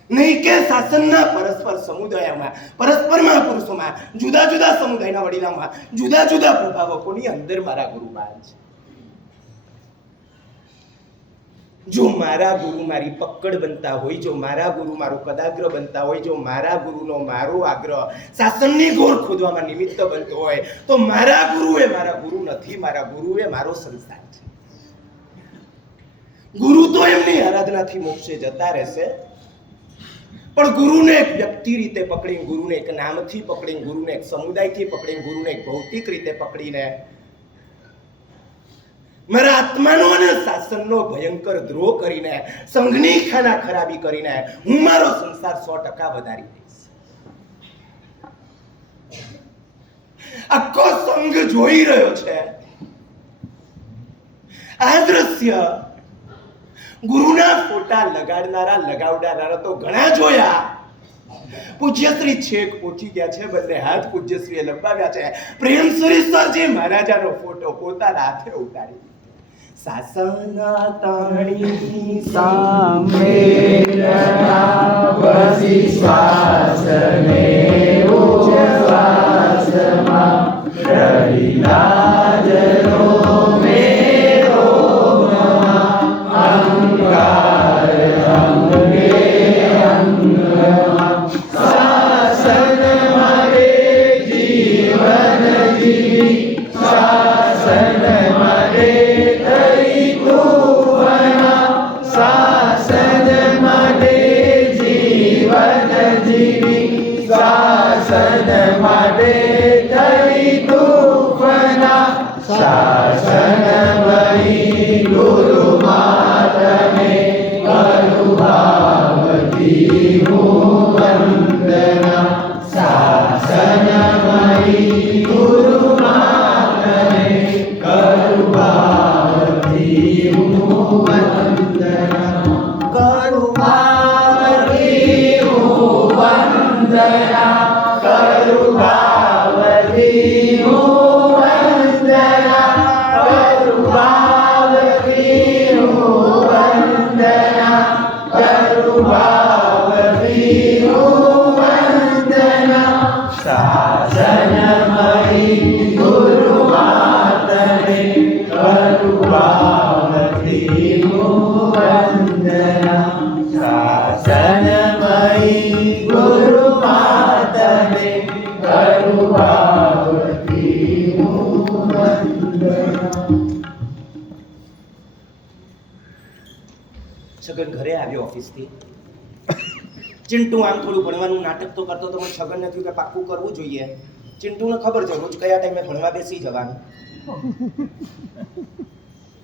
નહીં કે શાસનના પરસ્પર સમુદાયમાં, પરસ્પર મહાપુરુષોમાં, જુદા જુદા સમુદાયના વડીલામાં, જુદા જુદા પ્રભાવકોની અંદર મારા ગુરુ મહાન છે. જો મારા ગુરુ મારી પકડ બનતા હોય, જો મારા ગુરુ મારો કદાગ્ર બનતા હોય, જો મારા ગુરુનો મારો આગ્રહ શાસનની ગોળ ખોદવામાં નિમિત્ત બનતો હોય, તો મારા ગુરુ એ મારા ગુરુ નથી, મારા ગુરુ એ મારો સંસાર છે. ગુરુ તો એમની આરાધનાથી મોક્ષે જતા રહેશે, પણ ગુરુને એક વ્યક્તિ રીતે પકડીને, ગુરુને એક નામથી પકડીને, ગુરુને એક સમુદાયથી પકડીને, ગુરુને એક ભૌતિક રીતે પકડીને મારા આત્માનો અને શાસનનો ભયંકર દ્રોહ કરીને, સંઘની ખાના ખરાબી કરીને હું મારો સંસાર 100% વધારી દઈશ. આખો સંઘ જોઈ રહ્યો છે આ દ્રશ્ય. ગુરુના ફોટા લગાડનારા, લગાવડાનારા તો ઘણા જોયા. પૂજ્યશ્રી છેક પહોંચી ગયા છે, બંને હાથ પૂજ્યશ્રીએ લંબાવ્યા છે. પ્રેમશ્રી સરજી મહારાજાનો ફોટો પોતાના હાથે ઉતારી શાસન તાણી સામે વસી શ્વાસને ઉચ્છ્વાસમાં રવિરાજનો મેરો અંગાર અંગે અંગમાં શાસન મારે જીવન જીવી, શાસન મારે ધરી કુવના, શાસન માટે જીવન જીવી, શાસન માટે ધરી કુવના, શાસન મહી ગુરુ માતને કરુભાવતી હું વંદના, શાસન મહી ગુરુ માતને કરુભાવતી હું વંદના, કરુભાવતી હું વંદના, કરુભાવતી હું વંદના, કરુભાવતી હું વંદના, કરુભાવતી હું વંદના, શાસન મહી ગુરુ માતને કરુભાવતી હું વંદના, શાસન મહી ગુરુ માતને કરુભાવતી હું વંદના. છગન ઘરે આવ્યો ઓફિસથી. ચિંટુ આમ થોડું ભણવાનું નાટક તો કરતો તો, પણ છગનને થયું કે પાક્કું કરવું જોઈએ. ચિંટુને ખબર છે રોજ કયા ટાઈમે ભણવા બેસી જવાનું.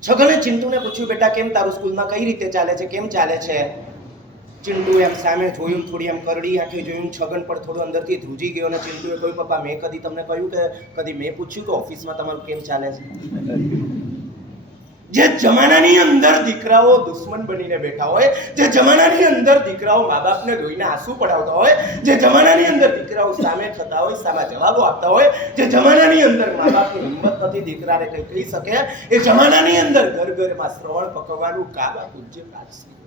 છગને ચિંટુને પૂછ્યું, બેટા કેમ તારું સ્કૂલમાં કઈ રીતે ચાલે છે, કેમ ચાલે છે? ચિંટુ એમ સામે જોયું, થોડી એમ કરડી આંખે જોયું. છગન પણ થોડું અંદરથી ધ્રુજી ગયો અને ચિંટુએ કહ્યું, પપ્પા મેં કદી તમને કહ્યું કે કદી મેં પૂછ્યું કે ઓફિસમાં તમારું કેમ ચાલે છે? જે જમાનાની અંદર દીકરાઓ દુશ્મન બનીને બેઠા હોય, જે જમાનાની અંદર દીકરાઓ મા બાપને રોઈને આંસુ પડાવતા હોય, જે જમાનાની અંદર દીકરાઓ સામે થતા હોય, સામા જવાબો આપતા હોય, જે જમાનાની અંદર મા બાપની હિંમત નથી દીકરાને કંઈ કહી શકે, એ જમાનાની અંદર ઘર ઘરમાં શ્રવણ પકવવાનું કામ આ પૂજ્ય પ્રાચશ્રી.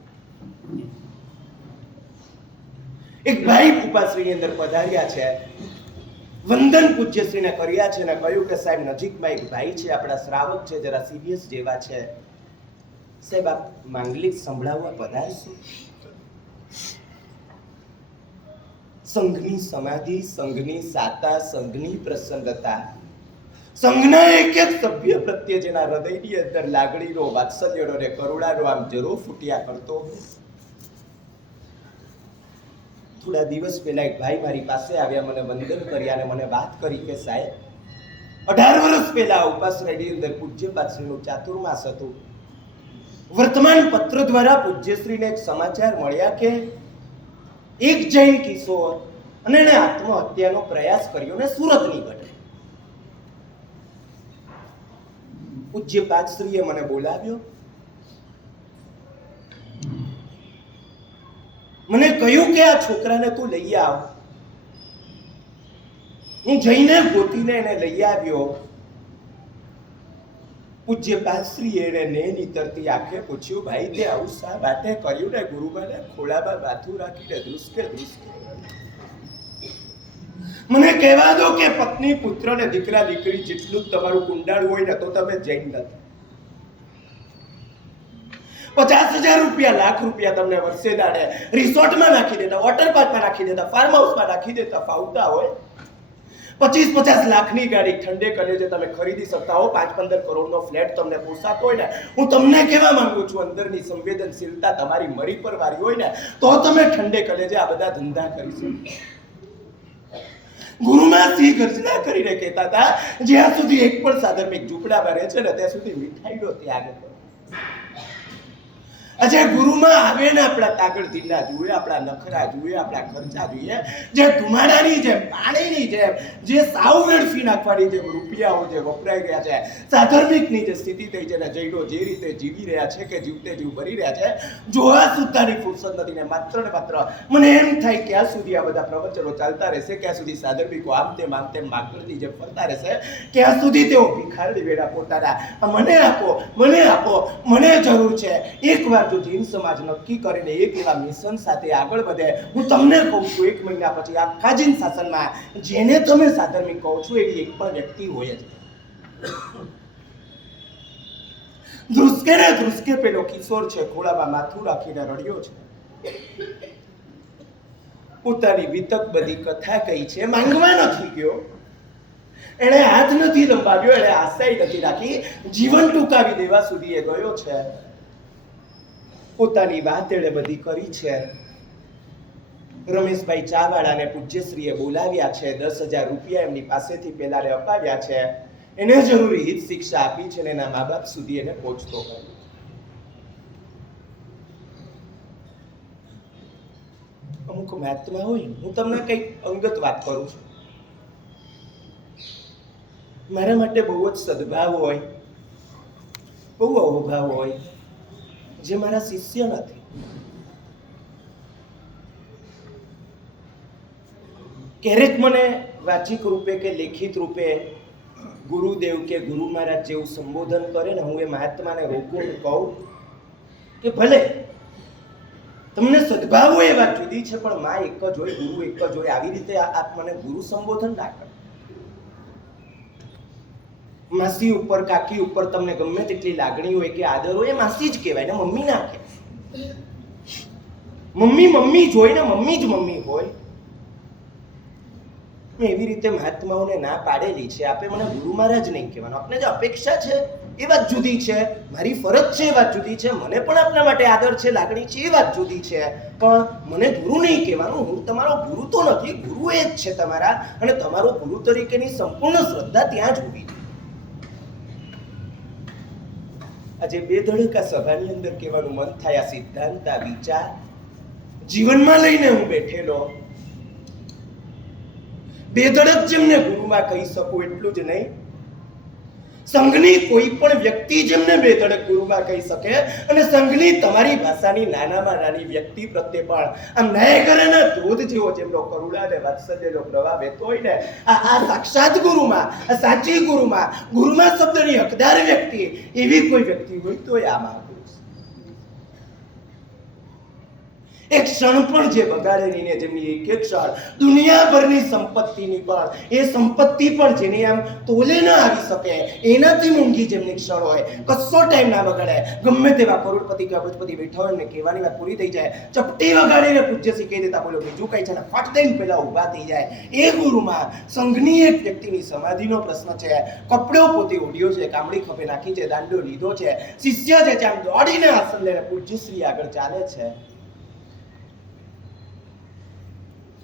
એક ભાઈ ઉપાશ્રીની અંદર પધાર્યા છે. વંદન પૂજ્યશ્રીને કર્યા છે અને કહ્યું કે સાહેબ નજીકમાં એક ભાઈ છે, આપણા શ્રાવક છે, જરા સિરિયસ જેવા છે, સાહેબ આપ માંગલિક સંભળાવવા પધારશો? સંઘની સમાધિ, સંઘની સાતા, સંઘની પ્રસન્નતા, સંઘના એક એક સભ્ય પ્રત્યે જેના હૃદયની અંદર લાગણીનો, વાત્સલ્યનો અને કરુણાનો આમ જરો ફૂટ્યા કરતો. થોડા દિવસ પહેલા એક ભાઈ મારી પાસે આવ્યા, મને વંદન કર્યા અને મને વાત કરી કે સાહેબ 18 વર્ષ પહેલા ઉપાસનાની અંદર પૂજ્યપાદશ્રીનું ચાતુર્માસ હતું. વર્તમાન પત્ર દ્વારા પૂજ્યશ્રીને એક સમાચાર મળ્યા કે એક જૈન કિશોર અને એણે આત્મહત્યાનો પ્રયાસ કર્યો ને સુરતની ઘટના. પૂજ્યપાદશ્રીએ મને બોલાવ્યો, મને કહ્યું કે આ છોકરાને તું લઈ આવ. હું જઈને ગોતીને એને લઈ આવ્યો. પૂજ્યપાદશ્રીએ એને નીતરતી આંખે પૂછ્યું, ભાઈ તે આવું શા માટે કર્યું ને? ગુરુબાને ખોળામાં માથું રાખીને ધ્રુસકે ધ્રુસકે. મને કહેવા દો કે પત્ની, પુત્ર ને દીકરા દીકરી જેટલું જ તમારું કુંડાળ હોય ને તો તમે જૈન નથી. 50,000 રૂપિયા, લાખ રૂપિયા તમને વર્ષે દાડે રિસોર્ટમાં નાખી દેતા, વોટર પાર્કમાં નાખી દેતા, ફાર્મ હાઉસમાં નાખી દેતા ફાવતા હોય. 25-50 લાખની ગાડી ઠંડે કલેજે તમે ખરીદી શકતા હો. 5-15 કરોડનો ફ્લેટ તમને પોસાતો હોય ને, હું તમને કહેવા માંગુ છું, અંદરની સંવેદનશીલતા તમારી મરી પર વારી હોય ને તો તમે ઠંડે કલેજે આ બધા ધંધા કરી શકો. ગુરુમાં સિંહ ગર્જના કરીને કહેતા હતા, જ્યાં સુધી એક પણ સાધર્મિક ઝૂંપડામાં રહે છે ને ત્યાં સુધી મીઠાઈનો ત્યાગ કરો. આજે ગુરુમાં આવે ને આપણા તાગડધીના જોઈએ, આપણા નખરા જોઈએ, આપણા ખર્ચા જોઈએ, જે ધુમાડાની જેમ, પાણીની જેમ, જે સાવ વેડફી નાખવાની જેમ રૂપિયાઓ જે વપરાઈ ગયા છે, સાધર્મિકની જે સ્થિતિ થઈ છે ને જૈનો જે રીતે જીવી રહ્યા છે કે જીવતે જીવ ભરી રહ્યા છે, જોવા સુદ્ધાની ફુરસદ નથી. ને માત્ર મને એમ થાય ક્યાં સુધી આ બધા પ્રવચનો ચાલતા રહેશે, ક્યાં સુધી સાધર્મિકો આમ તેમ માગણની જેમ ફરતા રહેશે, ક્યાં સુધી તેઓ ભિખારી વેડા પોતાના મને આપો, મને આપો, મને જરૂર છે. એકવાર જો જૈન સમાજ નક્કી કરીને એક એવા મિશન સાથે આગળ વધે, હું તમને કહું છું 1 મહિના પછી આખા જૈન શાસનમાં જેને તમે સાધર્મિક કહો છો એવી એક પણ વ્યક્તિ હોય જ. ધ્રુસકે પેલો કિશોર છે, ખોળામાં માથું રાખીને રડ્યો છે. પોતાની વિતક બધી કથા કહી છે, માંગવા નથી ગયો, એણે હાથ નથી લંબાવ્યો, એણે આશાય નથી રાખી, જીવન ટૂંકાવી દેવા સુધી એ ગયો છે. પોતાની વાત એણે બધી કરી છે. રમેશભાઈ ચાવાળાને પૂજ્યશ્રીએ બોલાવ્યા છે, 10,000 રૂપિયા એમની પાસેથી પેલાને અપાવ્યા છે, એને જરૂરી હિત શિક્ષા આપી છે અને એના મા બાપ સુધી એને પહોંચતો કર્યો. અમુક મહાત્મા હોય, હું તમને કઈક અંગત વાત કરું છું, મારા માટે બહુ જ સદભાવ હોય, બહુ અહોભાવ હોય, જે મારા શિષ્ય નથી. ક્યારેક મને વાચિક રૂપે કે લેખિત રૂપે ગુરુદેવ કે ગુરુ મહારાજ જેવું સંબોધન કરે ને, હું એ મહાત્માને રોકું, કહું કે ભલે તમને સદભાવ હોય એ વાત જુદી છે, પણ માં એક જ હોય, ગુરુ એક જ હોય. આવી રીતે આપ મને ગુરુ સંબોધન ના કરો. માસી ઉપર, કાકી ઉપર તમને ગમે તેટલી લાગણી હોય કે આદર હોય, એ માસી જ કહેવાય ને, મમ્મી ના કહેવાય. મમ્મી જોઈ ને મમ્મી જ મમ્મી હોય. મેં એવી રીતે મહાત્માઓને ના પાડેલી છે. આપે મને ગુરુ મહારાજ નહીં કહેવાનું. આપને જે અપેક્ષા છે એ વાત જુદી છે, મારી ફરજ છે એ વાત જુદી છે, મને પણ આપના માટે આદર છે, લાગણી છે, એ વાત જુદી છે, પણ મને ગુરુ નહીં કહેવાનું. હું તમારો ગુરુ તો નથી, ગુરુ એ જ છે તમારા, અને તમારો ગુરુ તરીકેની સંપૂર્ણ શ્રદ્ધા ત્યાં જ હોવી જોઈએ. આજે બેધડકા સભાની અંદર કહેવાનું મન થાય, આ સિદ્ધાંત, આ વિચાર જીવનમાં લઈને હું બેઠેલો. બેધડક જેમને ગુરુમાં કહી શકું એટલું જ નહીં, સંઘની કોઈ પણ વ્યક્તિ જેમને બેધડક ગુરુમાં કહી શકે, અને સંઘની તમારી ભાષાની નાનામાં નાની વ્યક્તિ પ્રત્યે પણ આમ ન્યાયગરના ધોધ જેવો જેમનો કરુણા અને વાત્સલ્યનો પ્રવાહ વહેતો હોય ને, આ સાક્ષાત ગુરુમાં, આ સાચી ગુરુમાં શબ્દની હકદાર વ્યક્તિ, એવી કોઈ વ્યક્તિ હોય તો એ આ મહાપુરુષ. એક ક્ષણ પણ જે બગાડે નહીં ને જેમની એક એક ક્ષણ દુનિયાભરની સંપત્તિની પણ એ સંપત્તિ પણ જેની આમ તોલે ન આવી શકે એનાથી મૂંગી જેમની ક્ષણ હોય, કશો ટાઈમ ના બગાડે. ગમે તેવા કરોડપતિ કે અબજપતિ બેઠા હોય ને કહેવાની વાત પૂરી થઈ જાય, ચપટી વગાડીને પૂજ્ય શીખી દેતા બોલો બીજું કઈ છે ને ફટ દઈને પેલા ઊભા થઈ જાય. એ ગુરુમાં સંઘની એક વ્યક્તિની સમાધિનો પ્રશ્ન છે. કપડો પોતે ઓઢ્યો છે, કામડી ખભે નાખી છે, દાંડો લીધો છે, શિષ્ય છે આમ દોડીને આસન લઈને પૂજ્યશ્રી આગળ ચાલે છે.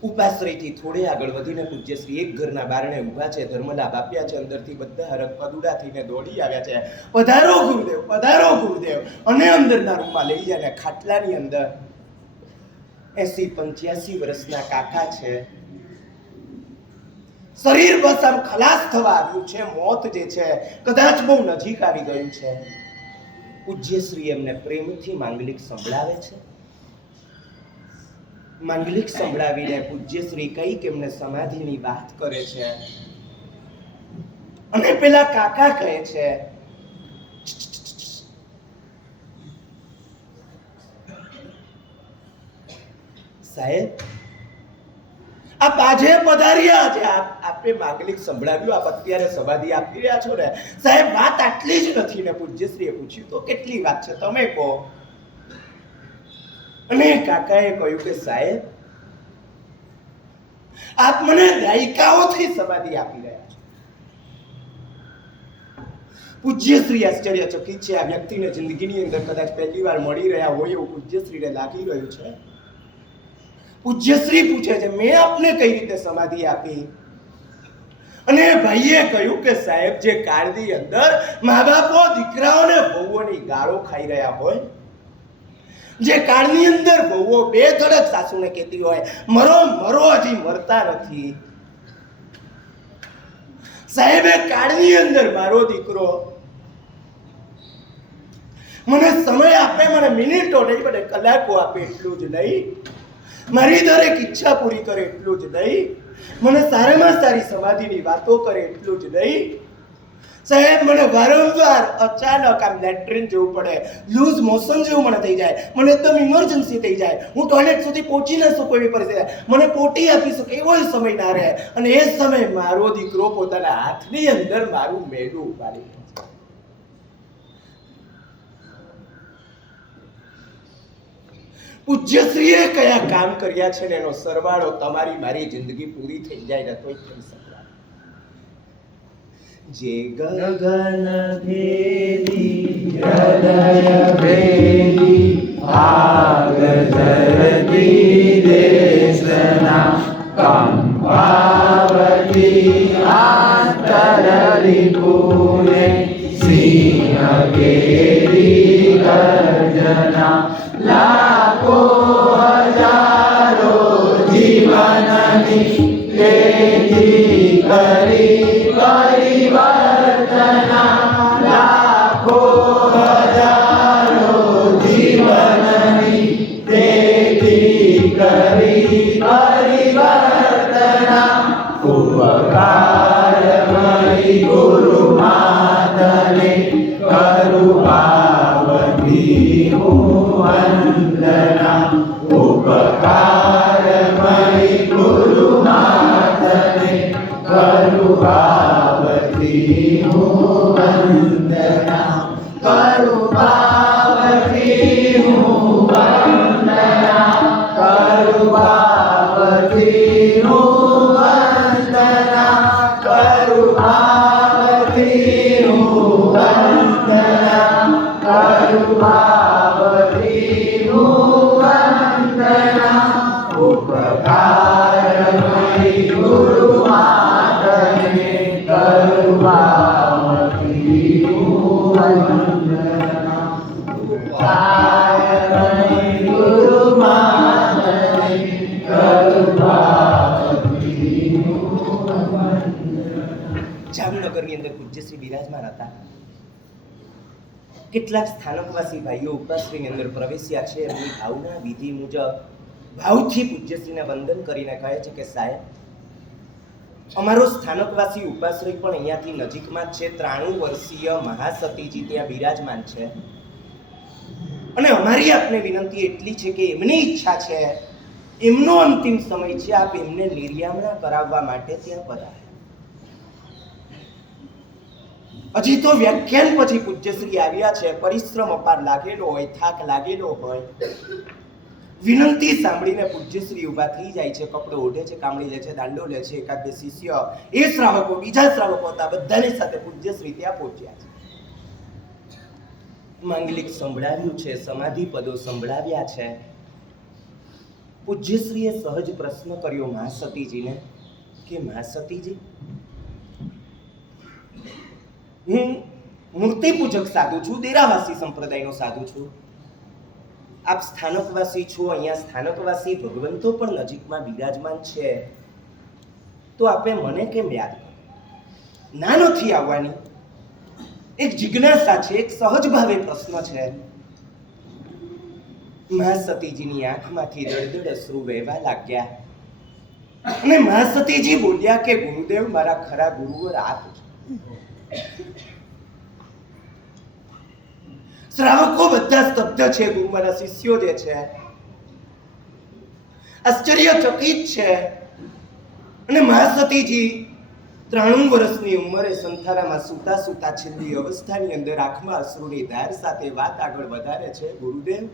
ઉપાશ્રયથી થોડે આગળ વધીને પૂજ્યશ્રી એક ઘરના બારણે ઊભા છે, ધર્મલાભ આપ્યા છે, અંદરથી બધા હરકપદુડા થઈને દોડી આવ્યા છે. પધારો ગુરુદેવ, પધારો ગુરુદેવ. અને અંદરના રૂમમાં લઈ જાય. ખાટલાની અંદર 80-85 વર્ષના કાકા છે. શરીર બસ આમ ખલાસ થવા આવ્યું છે, મોત જે છે કદાચ બહુ નજીક આવી ગયું છે. પૂજ્યશ્રી એમને પ્રેમથી માંગલિક સંભળાવે છે. માંગલિક સંભળાવીને પૂજ્યશ્રી કઈક એમને સમાધિની વાત કરે છે. અને પેલા કાકા કહે છે, સાહેબ આપ આજે પધાર્યા છે, આપે માંગલિક સંભળાવ્યું, આપ અત્યારે સમાધિ આપી રહ્યા છો ને સાહેબ, વાત આટલી જ નથી ને? પૂજ્યશ્રીએ પૂછ્યું તો કેટલી વાત છે તમે કહો. અને કાકાએ કહ્યું કે સાહેબ આપ મને દાયકાઓથી સમાધિ આપી રહ્યા છો. પૂજ્યશ્રી આશ્ચર્યચકિત છે. આ વ્યક્તિને જિંદગીની અંદર કદાચ પહેલી વાર મળી રહ્યા હોય એવું પૂજ્યશ્રીને લાગી રહ્યું છે. પૂજ્યશ્રી પૂછે છે, મેં આપને કઈ રીતે સમાધિ આપી? અને ભાઈએ કહ્યું કે સાહેબ, જે કાળની અંદર મા બાપો દીકરાઓને વહુઓની ગાળો ખાઈ રહ્યા હોય, જે કાળની અંદર વહુઓ બે ધડક સાસુને કહેતી હોય મરો મરો, હજી મરતા નથી. સાહેબે કાળની અંદર મારો દીકરો મને સમય આપે, મને મિનિટો નહીં, મને કલાકો આપે એટલું જ નહીં, મારી દરેક ઈચ્છા પૂરી કરે એટલું જ નહીં, મને સારામાં સારી સમાધિની વાતો કરે એટલું જ નહીં. સાહેબ મને વારંવાર અચાનક આમ લેટ્રિન જવું પડે, લૂઝ મોશન જેવું મને થઈ જાય, મને એકદમ ઇમરજન્સી થઈ જાય, હું ટોયલેટ સુધી પહોંચી ન શકું એવી પરિસ્થિતિ, મને પોટી આપી શકે એવો સમય ના રહે. અને એ સમય મારો દીકરો પોતાના હાથની અંદર મારું મેળું ઉપાડી લે છે. પૂજ્યશ્રીએ કયા કામ કર્યા છે ને એનો સરવાળો તમારી મારી જિંદગી પૂરી થઈ જાય ને તોય થઈ શકે. જે ગગન ભેદી હૃદય ભેદી આગ ધરતી દેશના કંપાવતી આંતર રિપુને સિંહ કેરી ગર્જના લાખો હજારો જીવનની તેજી કરી પરિવર્તના, લાખો હજારો જીવનની તેજી કરી પરિવર્તના. ઉપકારમયી ગુરુ માતને કરુણાવતી વંદના. ઉપકારમયી ગુરુ માતને કરુણાવતી વંદના. કરુણાવતી વંદના. કરુણાવતી વંદના. કરુણાવતી વંદના. કરુણાવતી વંદના. ઉપકારમયી ગુરુ માતને કરુણાવતી વંદના. ઉપકારમયી ગુરુ માતને કરુણાવતી વંદના. જામનગરની અંદર પૂજ્યશ્રી બિરાજમાન હતા. કેટલાક સ્થાનકવાસી ભાઈઓ ઉપાશ્રીની અંદર પ્રવેશ્યા છે. એમની ભાવના વિધિ મુજબ ભાવથી પૂજ્યશ્રીને વંદન કરીને કહે છે કે સાહેબ, અમારો સ્થાનકવાસી ઉપાશ્રય પણ અહીંયાથી નજીકમાં જ છે. 93 વર્ષીય મહાસતીજી ત્યાં બિરાજમાન છે. અને અમારી આપને વિનંતી એટલી છે કે એમની ઈચ્છા છે, એમનો અંતિમ સમય છે, આપ એમને નિર્યામણા કરાવવા માટે ત્યાં પધારે. હજી તો વ્યાખ્યાન પછી પૂજ્યશ્રી આવ્યા છે. પરિશ્રમ અપાર લાગેલો હોય, થાક લાગેલો હોય. વિનંતી સાંભળીને પૂજ્યશ્રી ઊભા થઈ જાય છે, કપડો ઓઢે છે, કામળી લે છે, દાંડો લે છે. એકાદ બે શિષ્ય, એ શ્રાવકો, બીજા શ્રાવકો હતા, બધાની સાથે પૂજ્યશ્રી ત્યાં પહોંચ્યા છે. માંગલિક સંભળાવ્યું છે, સમાધિ પદો સંભળાવ્યા છે. પૂજ્યશ્રીએ સહજ પ્રશ્ન કર્યો મા સતીજીને કે મા સતીજી, હું મૂર્તિ પૂજક સાધુ છું, દેરાવાસી સંપ્રદાયનો સાધુ છું. આપ સ્થાનકવાસી છો, અહીંયા સ્થાનકવાસી ભગવંતો પણ નજીકમાં બિરાજમાન છે, તો આપે મને કેમ યાદ કર્યો? ના નથી આવવાની. એક જિજ્ઞાસા છે, એક સહજ ભાવે પ્રશ્ન છે. મા સતીજીની આંખમાંથી દળદળ અશ્રુ વહેવા લાગ્યા અને મા સતીજી બોલ્યા કે ગુરુદેવ, મારા ખરા ગુરુવર આપ છો. શ્રાવકો બધા સ્તબ્ધ છે. ગુરુ મારા શિષ્યો જે છે આશ્ચર્યચકિત છે. અને મા સતીજી 93 વર્ષની ઉંમરે સંથારામાં સૂતા સૂતા છેલ્લી અવસ્થાની અંદર આંખમાં અશ્રુની ધાર સાથે વાત આગળ વધારે છે. ગુરુદેવ,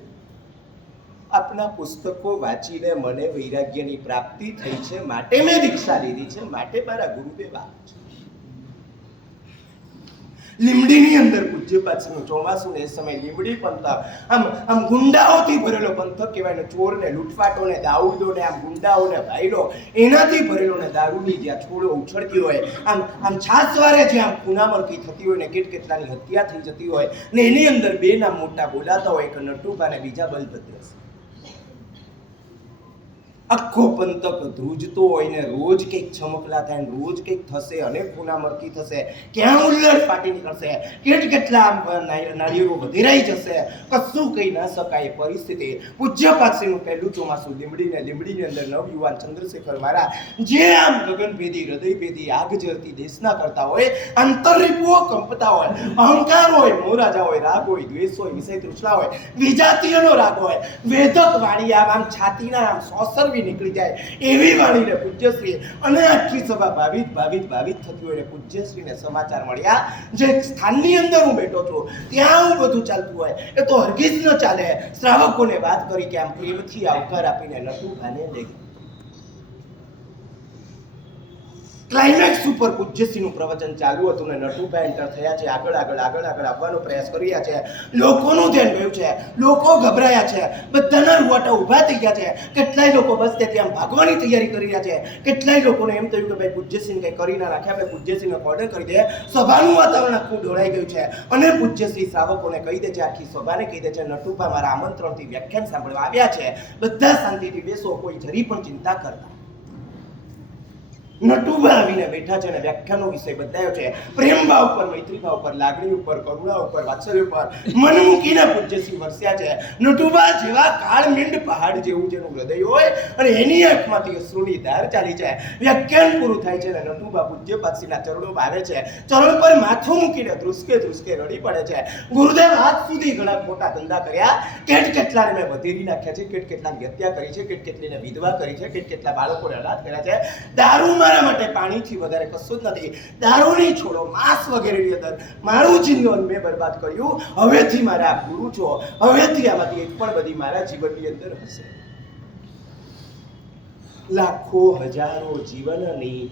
આપના પુસ્તકો વાંચીને મને વૈરાગ્યની પ્રાપ્તિ થઈ છે, માટે મેં દીક્ષા લીધી છે, માટે મારા ગુરુદેવ આપ છે. લીમડીની અંદર પૂજ્યપાદનું ચોમાસું ને એ સમય લીમડી પંથક આમ ગુંડાઓથી ભરેલો પંથક કહેવાય ને. ચોરને, લૂંટફાટોને, દાઉદોને, આમ ગુંડાઓને ભાઈલો એનાથી ભરેલો ને દારૂની જ્યાં છોડો ઉછળતી હોય, આમ છાસવારે જે આમ ખૂનામરકી થતી હોય ને કેટલાની હત્યા થઈ જતી હોય ને એની અંદર બે નામ મોટા બોલાતા હોય, એક નટુભા ને બીજા બલભદ્ર. આખો પંથક ધ્રુજતો હોય ને રોજ કંઈક છમકલા થાય ને રોજ કંઈક થશે અને ખૂનામરકી થશે. ક્યાં ઉલ્લડ ફાટી નીકળશે, કેટલા આમ નાળિયેરો વધેરાઈ જશે, કશું કહી ના શકાય પરિસ્થિતિ. પૂજ્યપાદશ્રીનું પહેલું ચોમાસું લીમડીની અંદર નવયુવાન ચંદ્રશેખર મહારાજ જે આમ ગગનભેદી, હૃદયભેદી, આગ જરતી દેશના કરતા હોય, આંતરરીપુઓ કંપતા હોય, અહંકાર હોય, મોરાજા હોય, રાગ હોય, દ્વેષ હોય, વિષય તૃષ્ણા હોય, વિજાતીયનો રાગ હોય, વેદક વાણી આમ છાતીના આમ સોસર નીકળી જાય એવી વાણીને પૂજ્યશ્રી અને આખી સભા ભાવિત થતી હોય. પૂજ્યશ્રીને સમાચાર મળ્યા જે સ્થાનની અંદર હું બેઠો છું ત્યાં આવું બધું ચાલતું હોય એ તો હરગીજ ન ચાલે. શ્રાવકોને વાત કરી કે આમ પ્રેમથી આવકાર આપીને નટુભાને લઈ ક્લાઇમેક્સ ઉપર પૂજ્યશ્રીનું પ્રવચન ચાલુ હતું ને નટુભાઈ એન્ટર થયા છે. આગળ આવવાનો પ્રયાસ કરી રહ્યા છે. લોકોનું ધ્યાન ગયું છે, લોકો ગભરાયા છે, બધાના રૂવાટા ઊભા થઈ ગયા છે. કેટલાય લોકો બસ ત્યાં ભાગવાની તૈયારી કરી રહ્યા છે. કેટલાય લોકોને એમ થયું કે ભાઈ પૂજ્યશ્રીને કંઈ કરી ના રાખે, આપણે પૂજ્યશ્રીને ઓર્ડર કરી દે. સભાનું વાતાવરણ આખું ઢોળાઈ ગયું છે અને પૂજ્યશ્રી શ્રાવકોને કહી દે છે, આખી સભાને કહી દે છે, નટુભા મારા આમંત્રણથી વ્યાખ્યાન સાંભળવા આવ્યા છે, બધા શાંતિથી બેસો, કોઈ જરી પણ ચિંતા કરતા. નટુભા આવીને બેઠા છે અને વ્યાખ્યાનો વિષય બતાવ્યો છે. પ્રેમ ભાવ પર, મૈત્રી ભાવ પર, લાગણી ઉપર, કરુણા ઉપર, વાત્સલ્ય ઉપર મન મૂકીને પૂજ્યશ્રી વરસ્યા છે. નટુભા જેવા કાળમીંડ પહાડ જેવું જેનું હૃદય હોય અને એની આંખમાંથી અશ્રુની ધાર ચાલી છે. વ્યાખ્યાન પૂરું થાય છે અને નટુભા પૂજ્યપાદશ્રીના ચરણોમાં આવે છે. ચરણ પર માથું મૂકીને ધ્રુસકે રડી પડે છે. ગુરુદેવ આજ સુધી ઘણા ખોટા ધંધા કર્યા, કેટલાને મેં વધેરી નાખ્યા છે, કેટલાની હત્યા કરી છે, કેટલીને વિધવા કરી છે, કેટલા બાળકોને અનાથ કર્યા છે. દારૂ મારા માટે પાણીથી વધારે કશું જ નથી. દારૂની છોડો, માંસ વગેરેની અંદર મારું જીવન મેં બરબાદ કર્યું. હવેથી મારા આપ ગુરુ છો, હવેથી આમાંથી એક પણ બધી મારા જીવનની અંદર હશે. લાખો હજારો જીવનની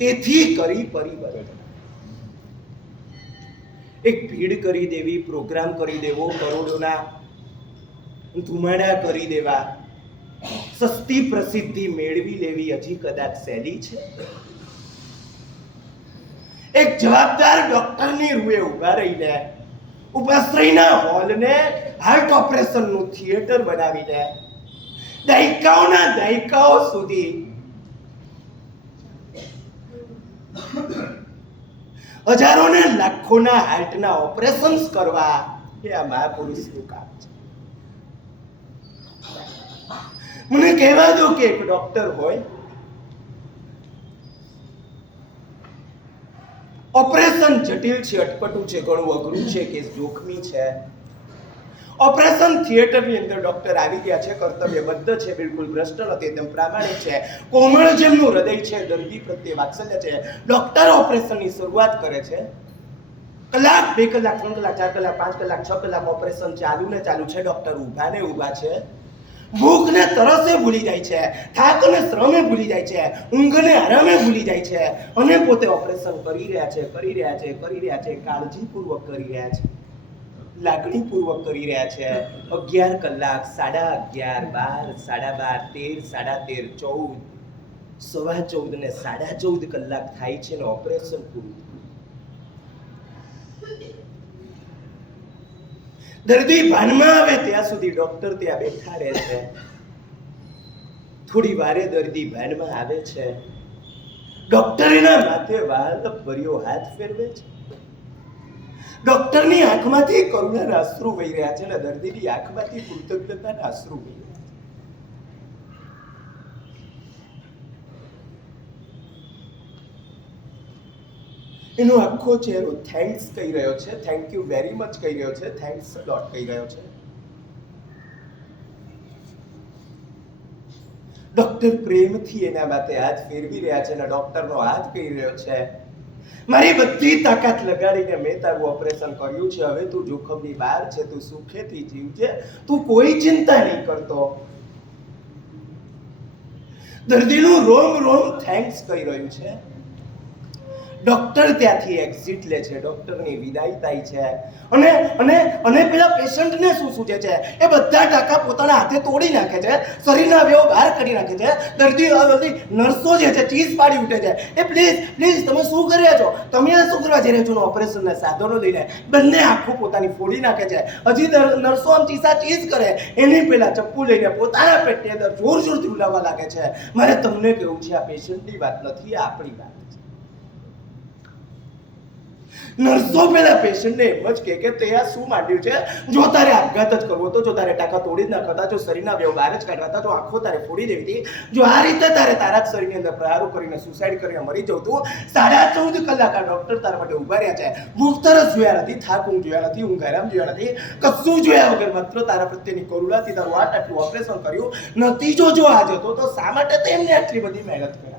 તેથી કરી પરિવર્તન. એક ભીડ કરી દેવી, પ્રોગ્રામ કરી દેવો, કરોડોના ધુમાડા કરી દેવા, સસ્તી પ્રસિદ્ધિ મેળવી લેવી હજી કદાચ સહેલી છે. એક જવાબદાર ડોક્ટરની રૂએ ઉભા રહીને ઉપાશ્રયના હોલને હાર્ટ ઓપરેશનનું થિયેટર બનાવીને દાયકાઓ સુધી હજારો ને લાખોના હાર્ટના ઓપરેશન્સ કરવા એ આ મહાપુરુષનું કામ છે. મને કહેવા દો કે એક ડોક્ટર હોય, ઓપરેશન જટિલ છે, અટપટું છે, ઘણું અઘરું છે, કેસ જોખમી છે. ઓપરેશન થિયેટરની અંદર ડોક્ટર આવી ગયા છે, કર્તવ્યબદ્ધ છે, બિલકુલ ભ્રષ્ટ નથી, એકદમ પ્રામાણિક છે, કોમળ જેમનું હૃદય છે, દર્દી પ્રત્યે વાત્સલ્ય છે. ડોક્ટર ઓપરેશનની શરૂઆત કરે છે. કલાક, 2 કલાક, 3 કલાક, 4 કલાક, 5 કલાક, 6 કલાક ઓપરેશન ચાલુ ને ચાલુ છે. ડોક્ટર ઊભા ને ઊભા છે. ભૂખ ને તરસે ભૂલી જાય છે, થાક ને શ્રમે ભૂલી જાય છે, ઊંઘ ને આરામે ભૂલી જાય છે, અને પોતે ઓપરેશન કરી રહ્યા છે, કાળજીપૂર્વક કરી રહ્યા છે, લાગણીપૂર્વક કરી રહ્યા છે. 11 કલાક, 11:30, 12:30, 13:30, 14, 14:15 ને 14:30 કલાક થાય છે ને ઓપરેશન પૂરું. દર્દી ભાનમાં આવે ત્યાં સુધી ડોક્ટર ત્યાં બેઠા રહે છે. થોડી વારે દર્દી ભાનમાં આવે છે. ડોક્ટર એના માથે વાલ ભર્યો હાથ ફેરવે છે. ડોક્ટરની આંખમાંથી કરુણાના અશ્રુ વહી રહ્યા છે અને દર્દીની આંખમાંથી કૃતજ્ઞતાના અશ્રુ વહી રહ્યા છે. એનો આખો ચહેરો થેન્ક્સ કહી રહ્યો છે, થેન્ક યુ વેરી મચ કહી રહ્યો છે, થેન્ક્સ અ લોટ કહી રહ્યો છે. ડોક્ટર પ્રેમથી એના માથે હાથ ફેરવી રહ્યા છે અને ડોક્ટરનો હાથ કહી રહ્યો છે, મારી બધી તાકાત લગાડીને મેં તારું ઓપરેશન કર્યું છે, હવે તું જોખમની બહાર છે, તું સુખેથી જીવજે, તું કોઈ ચિંતા નહીં કરતો. દર્દીનું રોમ રોમ થેન્ક્સ કહી રહ્યું છે. ડોક્ટર ત્યાંથી એક્ઝિટ લે છે, ડોક્ટરની વિદાય થાય છે. અને પેલા પેશન્ટને શું સૂચે છે? એ બધા ટાંકા પોતાના હાથે તોડી નાખે છે, શરીરના અવયવો બહાર કાઢી નાખે છે. દર્દી નર્સો જે છે ચીસ પાડી ઉઠે છે, એ પ્લીઝ તમે શું કરી રહ્યા છો? તમે શું કરવા જઈ રહ્યા છો? ઓપરેશનના સાધનો લઈને બંને આંખો પોતાની ફોડી નાખે છે. હજી નર્સો આમ ચીસ કરે એની પેલા ચપ્પુ લઈને પોતાના પેટની અંદર જોરથી ઉલાવવા લાગે છે. મારે તમને કહેવું છે, આ પેશન્ટની વાત નથી, આ આપણી વાત છે. નર્સો પેલા પેશન્ટને એમ જ કે તે આ શું માંડ્યું છે? જો તારે આપઘાત જ કરવો હતો, જો તારે ટાંકા તોડી જ નાખતા, જો શરીરના અવયવ બહાર જ કાઢવાતા, જો આંખો તારે ફોડી દેવી હતી, જો આ રીતે તારે તારા જ શરીરની અંદર પ્રહારો કરીને સુસાઇડ કરીને મરી જવું તું, 14.5 કલાક આ ડોક્ટર તારા માટે ઉભા રહ્યા છે. ભૂખ તરસ જોયા નથી, થાક ઊંઘ જોયા નથી, ઊંઘ આરામ જોયા નથી, કશું જોયા વગર માત્ર તારા પ્રત્યેની કરુણાથી તારું આટલું ઓપરેશન કર્યું. નતીજો જો આજ હતો તો શા માટે તેમને આટલી બધી મહેનત કરી?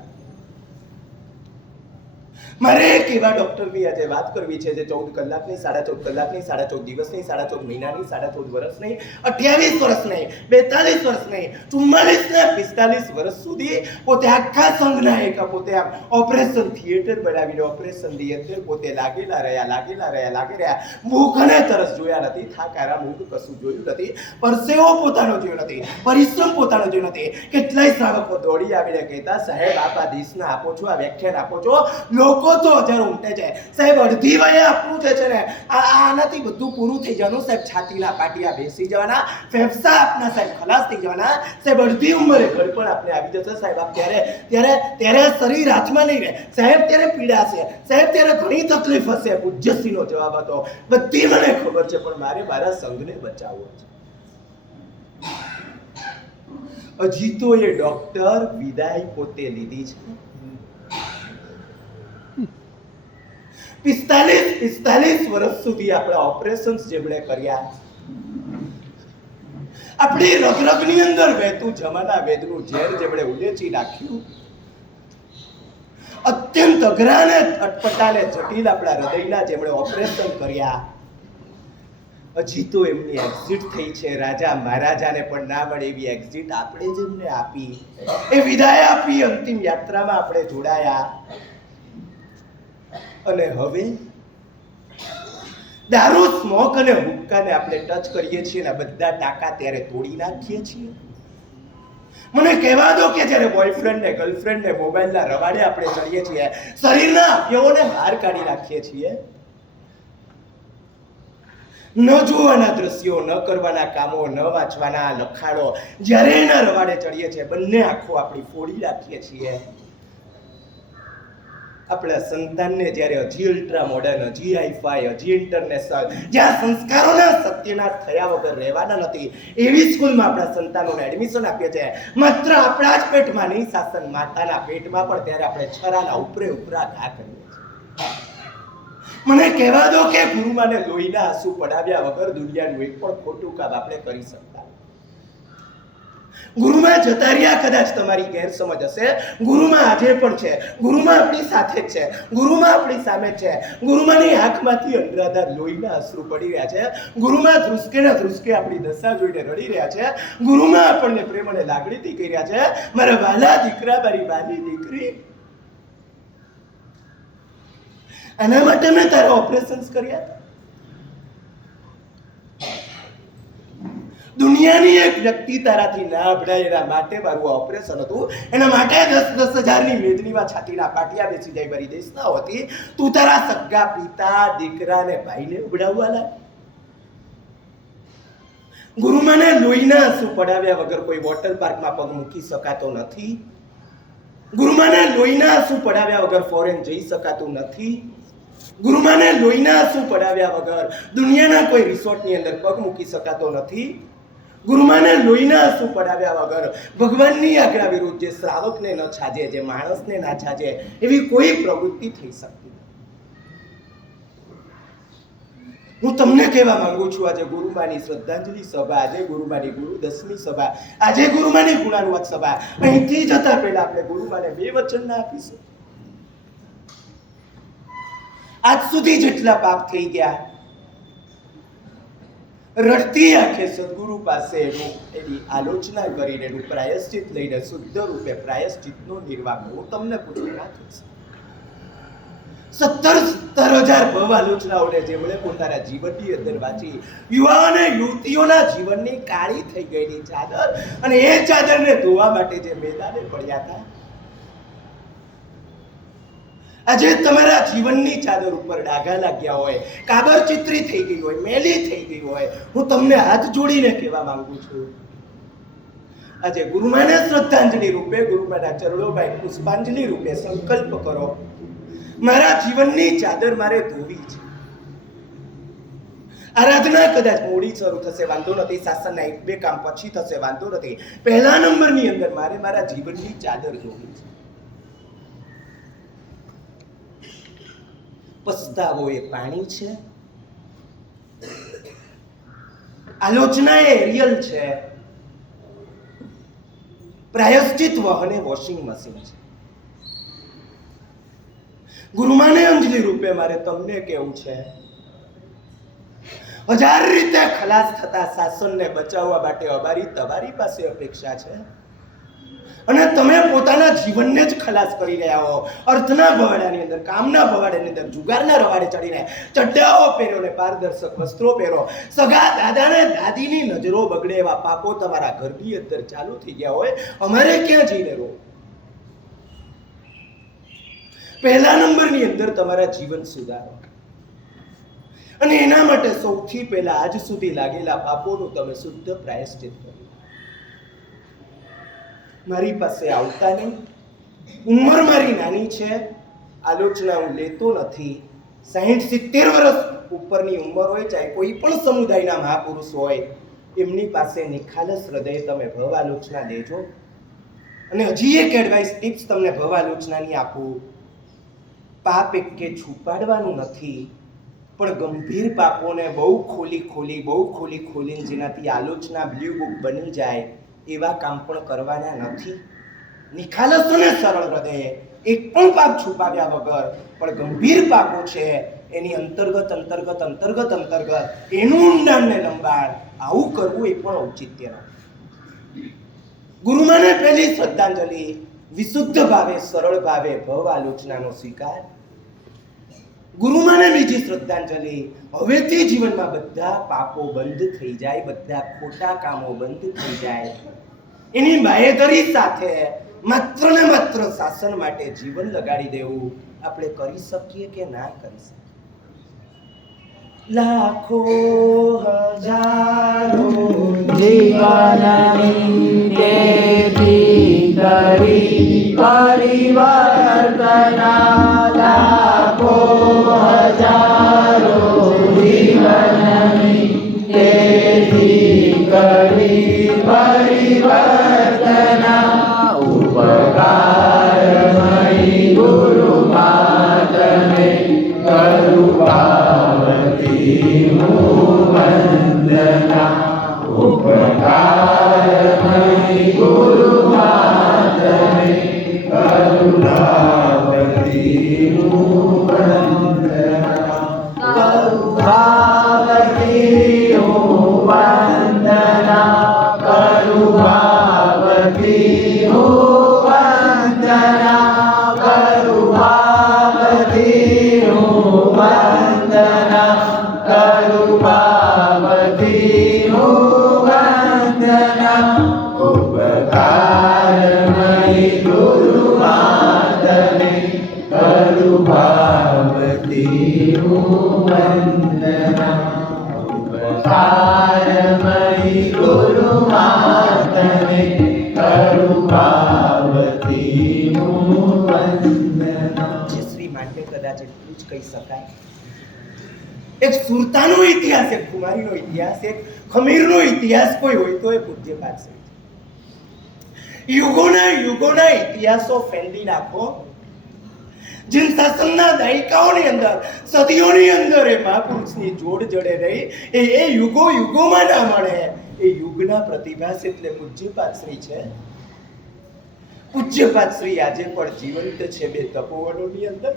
મારે એક એવા ડોક્ટરની આજે વાત કરવી છે જે 14 કલાકની, 14.5 કલાકની, 14.5 દિવસની, 14 મહિનાની, 14 વર્ષની, 28 વર્ષની, 42 વર્ષની, 44 ને 45 વર્ષ સુધી પોતે આખા સંઘના એક પોતે આમ ઓપરેશન થિયેટર બનાવીને ઓપરેશન થિયેટર પોતે લાગેલા રહ્યા. ભૂખ અને તરસ જોયા નથી, થાક આરામ ઊંઘ કશું જોયું નથી, પરસેવો પોતાનો જોયો નથી, પરિશ્રમ પોતાનો જોયો નથી. કેટલાય શ્રાવકો દોડી આવીને કહેતા, સાહેબ આપ આ દેશના આપો છો, આ વ્યાખ્યાન આપો છો, લોકો તો હજારો ઉમટે છે. સાહેબ અડધી વયે આપણું છે ને આનાથી બધું પૂરું થઈ જવાનું. સાહેબ છાતીના પાટિયા બેસી જવાના, ફેફસા આપના સાહેબ ખલાસ થઈ જવાના. સાહેબ અડધી ઉંમરે ઘડપણ આપણે આવી જશે. સાહેબ આપ ત્યારે શરીર હાથમાં નહીં રહે. સાહેબ ત્યારે પીડા છે, સાહેબ ત્યારે ઘણી તકલીફ હશે. પૂજ્યશ્રીનો જવાબ હતો, બધી મને ખબર છે, પણ મારે મારા સંઘને બચાવવો છે. હજી તો એ ડોક્ટર વિદાય પોતે લીધી છે. 45 વર્ષ સુધી આપણા ઓપરેશન્સ જેમણે કર્યા, આપણી રગરગની અંદર વહેતું જમાના વેદનું ઝેર જેમણે ઉલેચી નાખ્યું, અત્યંત અઘરા ને અટપટા ને જટિલ આપણા હૃદયના જેમણે ઓપરેશન કર્યા, હજી તો એમની એક્ઝિટ થઈ છે. રાજા મહારાજાને પણ ના મળે એવી એક્ઝિટ આપણે જ એમને આપી, એ વિદાય આપી. અંતિમ યાત્રામાં આપણે જોડાયા. અને હવે દારૂ, સ્મોક અને હુક્કાને આપણે ટચ કરીએ છીએ ને બધા ટાંકા ત્યારે તોડી નાખીએ છીએ. મને કહેવા દો કે જ્યારે બોયફ્રેન્ડ ને ગર્લફ્રેન્ડ ને મોબાઈલના રવાડે આપણે ચડીએ છીએ, શરીરના અવયવોને બહાર કાઢી નાખીએ છીએ. ન જોવાના દ્રશ્યો, ન કરવાના કામો, ન વાંચવાના લખાણો, જ્યારે એના રવાડે ચડીએ છીએ બંને આંખો આપણી ફોડી નાખીએ છીએ. આપણા સંતાનને જ્યારે હજી અલ્ટ્રા મોડર્ન, હજી હાઈફાઈ, હજી ઇન્ટરનેશનલ, જ્યાં સંસ્કારોના સત્યનાશ થયા વગર રહેવાના નથી એવી સ્કૂલમાં આપણા સંતાનોને એડમિશન આપીએ છીએ. માત્ર આપણા જ પેટમાં નહીં, સાસન માતાના પેટમાં પણ ત્યારે આપણે છરાના ઉપરા ઘા કરીએ છીએ. મને કહેવા દો કે ગુરુમાને લોહીના આંસુ પડાવ્યા વગર દુનિયાનું એક પણ ખોટું કામ આપણે કરી શકતા. ગુરુમાં જતા રહ્યા કદાચ તમારી ગેરસમજ હશે. ગુરુમાં આજે પણ છે. ગુરુમાં આપણી સાથે જ છે. ગુરુમાં આપણી સામે છે. ગુરુમાની આંખમાંથી અંધાધાર લોહીના અશ્રુ પડી રહ્યા છે. ગુરુમાં ધ્રુસકે ને ધ્રુસકે આપણી દશા જોઈને રડી રહ્યા છે. ગુરુમાં આપણને પ્રેમ અને લાગણીથી કહી રહ્યા છે, મારા વાલા દીકરા, મારી વાલી દીકરી, આના માટે મેં તારા ઓપરેશન્સ કર્યા. દુનિયાની એક વ્યક્તિ તારાથી ના અભડાય એના માટે મારું ઓપરેશન હતું. એના માટે 10,000 ની મેદનીમાં છાતીના પાટિયા બેસી જાય મારી દેશના હોતી. તું તારા સગા પિતા, દીકરા ને ભાઈને ઉભડાવવા લાગ. ગુરુમાને લોહીના આંસુ પડાવ્યા વગર કોઈ વોટર પાર્કમાં પગ મૂકી શકાતો નથી. ગુરુમાને લોહીના આંસુ પડાવ્યા વગર ફોરેન જઈ શકાતું નથી. ગુરુમાને લોહીના આંસુ પડાવ્યા વગર દુનિયાના કોઈ રિસોર્ટની અંદર પગ મૂકી શકાતો નથી. ગુરુમાને લોહીના આંસુ પડાવ્યા વગર ભગવાનની આજ્ઞા વિરુદ્ધ જે શ્રાવકને ન છાજે, જે માણસને ના છાજે, એવી કોઈ પ્રવૃત્તિ થઈ શકતી. હું તમને કહેવા માંગુ છું, આજે ગુરુમાની શ્રદ્ધાંજલિ સભા, આજે ગુરુમાની ગુરુ દસમી સભા, આજે ગુરુમાની ગુણાનુવાદ સભા, અહીંથી જતા પહેલા આપણે ગુરુમાને 2 વચન ના આપીશું. આજ સુધી જેટલા પાપ થઈ ગયા, રડતી આંખે સદગુરુ પાસે એની આલોચના કરીને એનું પ્રાયશ્ચિત લઈને શુદ્ધ રૂપે પ્રાયશ્ચિતનો નિર્વાહ કરવો. તમને પૂછું ના થશે. 17,000 ભવ આલોચનાઓને જેમણે પોતાના જીવનની અંદર વાંચી, યુવાઓ અને યુવતીઓના જીવનની કાળી થઈ ગયેલી ચાદર અને એ ચાદરને ધોવા માટે જે મેદાને પડ્યા હતા, આજે તમારા જીવનની ચાદર ઉપર ડાઘા લાગ્યા હોય, કાબર ચિત્રી થઈ ગઈ હોય, મેલી થઈ ગઈ હોય, હું તમને હાથ જોડીને કહેવા માંગુ છું, આજે ગુરુમાને શ્રદ્ધાંજલિ રૂપે, ગુરુમાના ચરણોમાં પુષ્પાંજલિ રૂપે સંકલ્પ કરો, મારા જીવનની ચાદર મારે ધોવી છે. આરાધના કદાચ મોડી શરૂ થશે, વાંધો નથી. શાસનના 1-2 કામ પછી થશે, વાંધો નથી. પહેલા નંબરની અંદર મારે મારા જીવનની ચાદર ધોવી છે. પસ્તાવો એ પાણી છે, આલોચના એ એરિયલ છે, પ્રાયશ્ચિત વહન એ વોશિંગ મશીન છે. ગુરુમાને અંજલિ રૂપે મારે તમને કેવું છે, 1000 રીતે ખલાસ થતા શાસનને બચાવવા માટે અમારી તમારી પાસે અપેક્ષા છે. અને તમે પોતાના જીવનને જ ખલાસ કરી રહ્યા હો. અર્થના ભવાડાની અંદર, કામના ભવાડાની અંદર, જુગારના રવાડે ચડીને ચડ્ડાઓ પહેરો ને પારદર્શક વસ્ત્રો પહેરો, સગા દાદાને દાદીની નજરો બગડે એવા પાપો તમારા ઘરની અંદર ચાલુ થઈ ગયા હોય, અમારે ક્યાં જઈને રહો? પહેલા નંબરની અંદર તમારા જીવન સુધારો, અને એના માટે સૌથી પહેલા આજ સુધી લાગેલા પાપોનું તમે શુદ્ધ પ્રાયશ્ચિત કરો. મારી પાસે આવતા નહીં. ઉંમર મારી નાની છે, આલોચના હું લેતો નથી. 60-70 વર્ષ ઉપરની ઉંમર હોય, ચાહે કોઈ પણ સમુદાયના મહાપુરુષ હોય, એમની પાસે નિખાલસ હૃદય તમે ભવ આલોચના દેજો. અને હજી એક એડવાઇસ, ટિપ્સ તમને ભવ આલોચનાની આપું. પાપ એકે છુપાડવાનું નથી, પણ ગંભીર પાપોને બહુ ખોલીને જેનાથી આલોચના બ્લુ બુક બની જાય એવા કામ પણ કરવાના નથી. નિખાલસ અને સરળ હૃદયે એક પણ પાપ છુપાવ્યા વગર, પણ ગંભીર પાપો છે એની અંતર્ગત એનું ઊંડાણ ને લંબાણ આવું કરવું એ પણ ઔચિત્ય નથી. ગુરુમાને પહેલી શ્રદ્ધાંજલિ વિશુદ્ધ ભાવે, સરળ ભાવે ભવ આલોચનાનો સ્વીકાર. ગુરુમાને બીજી શ્રદ્ધાંજલિ, હવેથી જીવનમાં બધા પાપો બંધ થઈ જાય, બધા ખોટા કામો બંધ થઈ જાય, એની બાહેધરી સાથે માત્ર ને માત્ર શાસન માટે જીવન લગાડી દેવું આપણે કરી શકીએ કે ના કરી શકીએ? લાખો હજારો જીવનની તેથી કરી પરિવર્તના, લાખો હજારો જીવનની તેથી કરી પરિવર્તના, ઉપકારમય ગુરુ માતને કરુણા વંદના ઉપકારમયી ગુરુ માતને કરુણાવતીનું વંદના. શ્રી માટે કદાચ એટલું જ કહી શકાય. એક સુરતાનો ઇતિહાસ, એક કુમારીનો ઇતિહાસ, એક ખમીરનો ઇતિહાસ કોઈ હોય તો એ પૂજ્યપાદ શ્રી. યુગોના ઇતિહાસો ફેંદી નાખો. જીન શાસનના દાયકાઓની અંદર, સદીઓની અંદર એ મહાપુરુષની જોડ જડે રહી એ યુગોમાં ના મળે. એ યુગના પ્રતિભાસ એટલે પૂજ્યપાદ શ્રી છે. પૂજ્યપાદ શ્રી આજે પણ જીવંત છે બે તપોવનોની અંદર.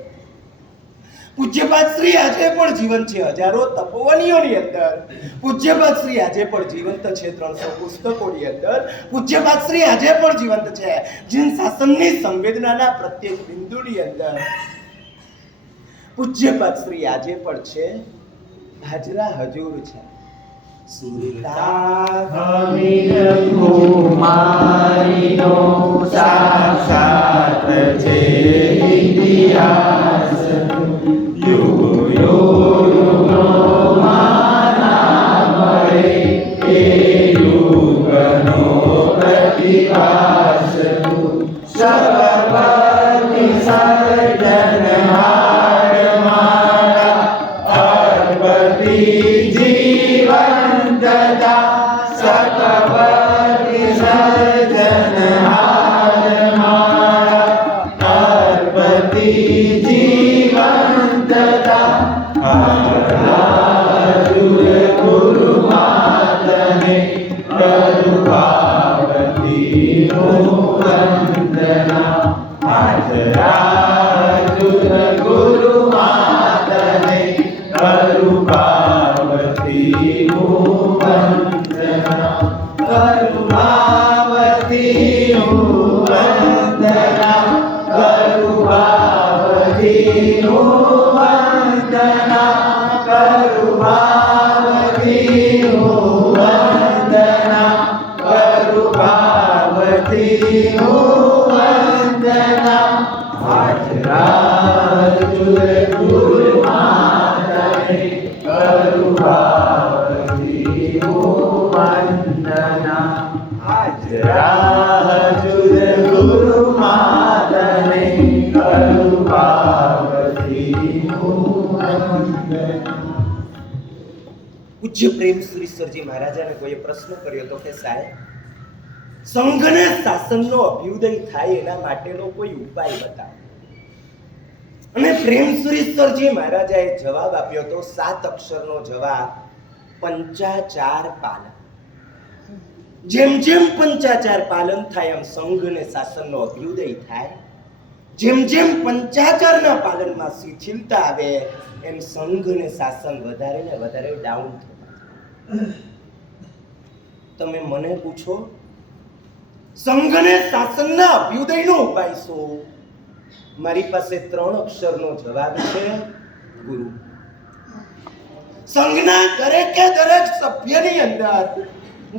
પૂજ્યપાદ શ્રી આજે પણ જીવંત છે હજારો તપોવનીઓની અંદર. પૂજ્યપાદ શ્રી આજે પણ જીવંત છે 300 પુસ્તકોની અંદર. પૂજ્યપાદ શ્રી આજે પણ જીવંત છે જીન શાસનની સંવેદનાના પ્રત્યેક બિંદુની અંદર. પૂજ્યપાદ શ્રી આજે પણ છે, હાજરા હજુર છે. સુરતા ખમીર કુમારીનો સાક્ષાત છે ઇતિહાસ. યુગો યુગનો માના મળે એ યુગનો પ્રતિભાસ. સર્વપતિ સર્જનહાર મારા અર્પતી જીવંતતા. સર્વપતિ સર્જનહાર મારા અર્પતી જીવંતતા. હાજર ગુરુ માતને કરુણાવતીનું વંદના. હાજર ગુરુ માતને કરુણાવતીનું વંદના. કરુણાવતીનું વંદના. કરુણાવતીનું વંદના. કરુણાવતીનું વંદના. કરુણાવતીનું વંદના. હાજરા ગુરુ માતને કરુણાવતીનું વંદના. હાજરા ગુરુ માતને કરુણાવતીનું વંદના. પૂજ્ય પ્રેમ સુરેશ્વરજી મહારાજાને કોઈએ પ્રશ્ન કર્યો તો કે સાહેબ, સંઘને શાસનનો અભ્યુદય થાય એના માટેનો કોઈ ઉપાય બતાવો. અને પ્રેમ સુરેશ્વરજી મહારાજાએ જવાબ આપ્યો તો 7 અક્ષરનો જવાબ, પંચાચાર પાલન. જેમ જેમ પંચાચાર પાલન થાય એમ સંઘ અને શાસનનો અભ્યુદય થાય. જેમ જેમ પંચાચારના પાલનમાં શિથિલતા આવે એમ સંઘ અને શાસન વધારે ને વધારે ડાઉન થતું. તમે મને પૂછો, સંઘ અને શાસનના અભ્યુદયનો ઉપાય શું? મારી પાસે 3 અક્ષરનો જવાબ છે, ગુરુ. સંઘના દરેકે દરેક સભ્યની અંદર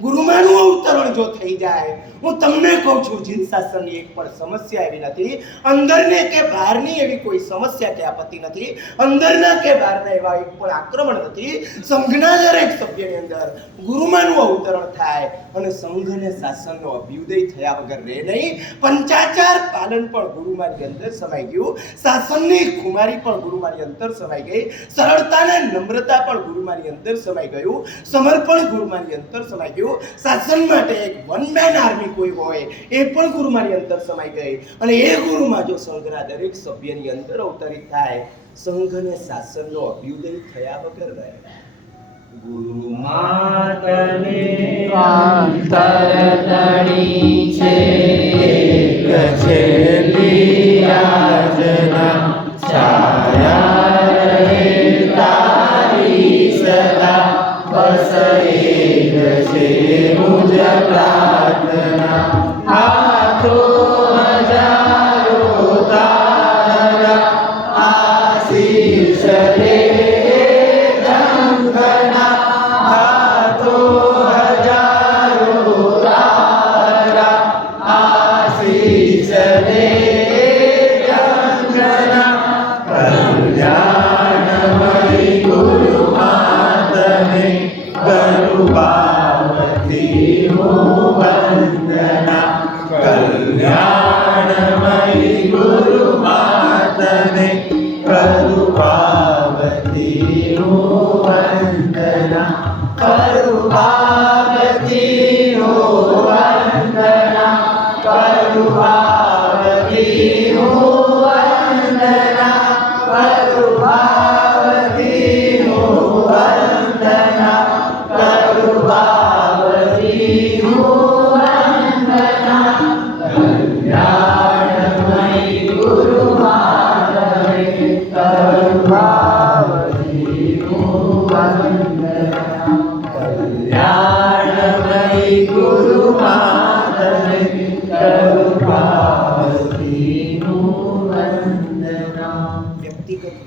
ગુરુમાનું અવતરણ જો થઈ જાય, હું તમને કહું છું જીન શાસનની એક પણ સમસ્યા એવી નથી, અંદરને કે બહારની એવી કોઈ સમસ્યા કે આપત્તિ નથી, અંદરના કે બહારના એવા એક પણ આક્રમણ નથી. સંઘના દરેક સભ્યની અંદર ગુરુમાનું અવતરણ થાય અને સંઘ અને શાસનનો અભ્યુદય થયા વગર રહે નહીં. પંચાચાર પાલન પણ ગુરુમાની અંદર સમાઈ ગયું, શાસનની ખુમારી પણ ગુરુમાની અંદર સમાઈ ગઈ, સરળતા અને નમ્રતા પણ ગુરુમાની અંદર સમાઈ ગયું, સમર્પણ ગુરુમાની અંદર સમાઈ ગયું. શાસન માટે એક વન મેન આર્મી કોઈ હોય એ પણ ગુરુમાની અંદર સમાઈ ગઈ. અને એ ગુરુમાં જો સંઘના દરેક સભ્યની અંદર અવતરિત થાય, સંઘ અને શાસનનો અભ્યુદય થયા વગર રહે. ગુરુ માતને અંતરતણી છે એક છેલ્લી યાચના. છાયા રહે તારી સદા, બસ એક છે મુજ પ્રાર્થના. હાથો હજારો તારા આશીષ દે જંખના. હાથો હજારો તારા આશીષ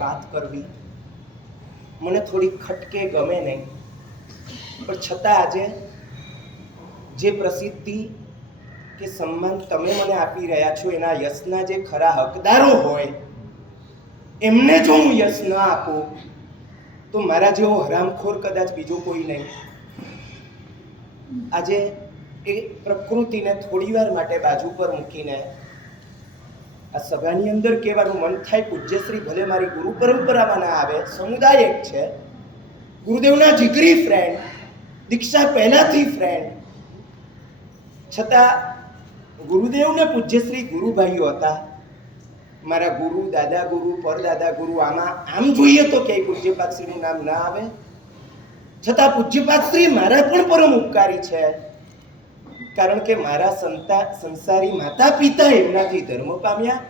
વાત કરવી મને થોડી ખટકે, ગમે નહીં, પણ છતાં આજે જે પ્રસિદ્ધિ કે સન્માન તમે મને આપી રહ્યા છો એના યશના જે ખરા હકદારો હોય એમને જો હું યશ ન આપું તો મારા જેવો હરામખોર કદાચ બીજો કોઈ નહીં. આજે એ પ્રકૃતિને થોડીવાર માટે બાજુ પર મૂકીને આ સભાની અંદર કહેવાનું મન થાય, પૂજ્યશ્રી ભલે મારી ગુરુ પરંપરામાં ના આવે, સમુદાય એક છે, ગુરુદેવના જીગરી ફ્રેન્ડ, દીક્ષા પહેલાથી ફ્રેન્ડ, છતાં ગુરુદેવને પૂજ્યશ્રી ગુરુભાઈઓ હતા. મારા ગુરુ, દાદા ગુરુ, પરદાદા ગુરુ, આમ જોઈએ તો ક્યાંય પૂજ્યપાદશ્રીનું નામ ના આવે, છતાં પૂજ્યપાદશ્રી મારા પણ પરમ ઉપકારી છે. કારણ કે મારા સંસારી માતા પિતા એમનાથી ધર્મ પામ્યા.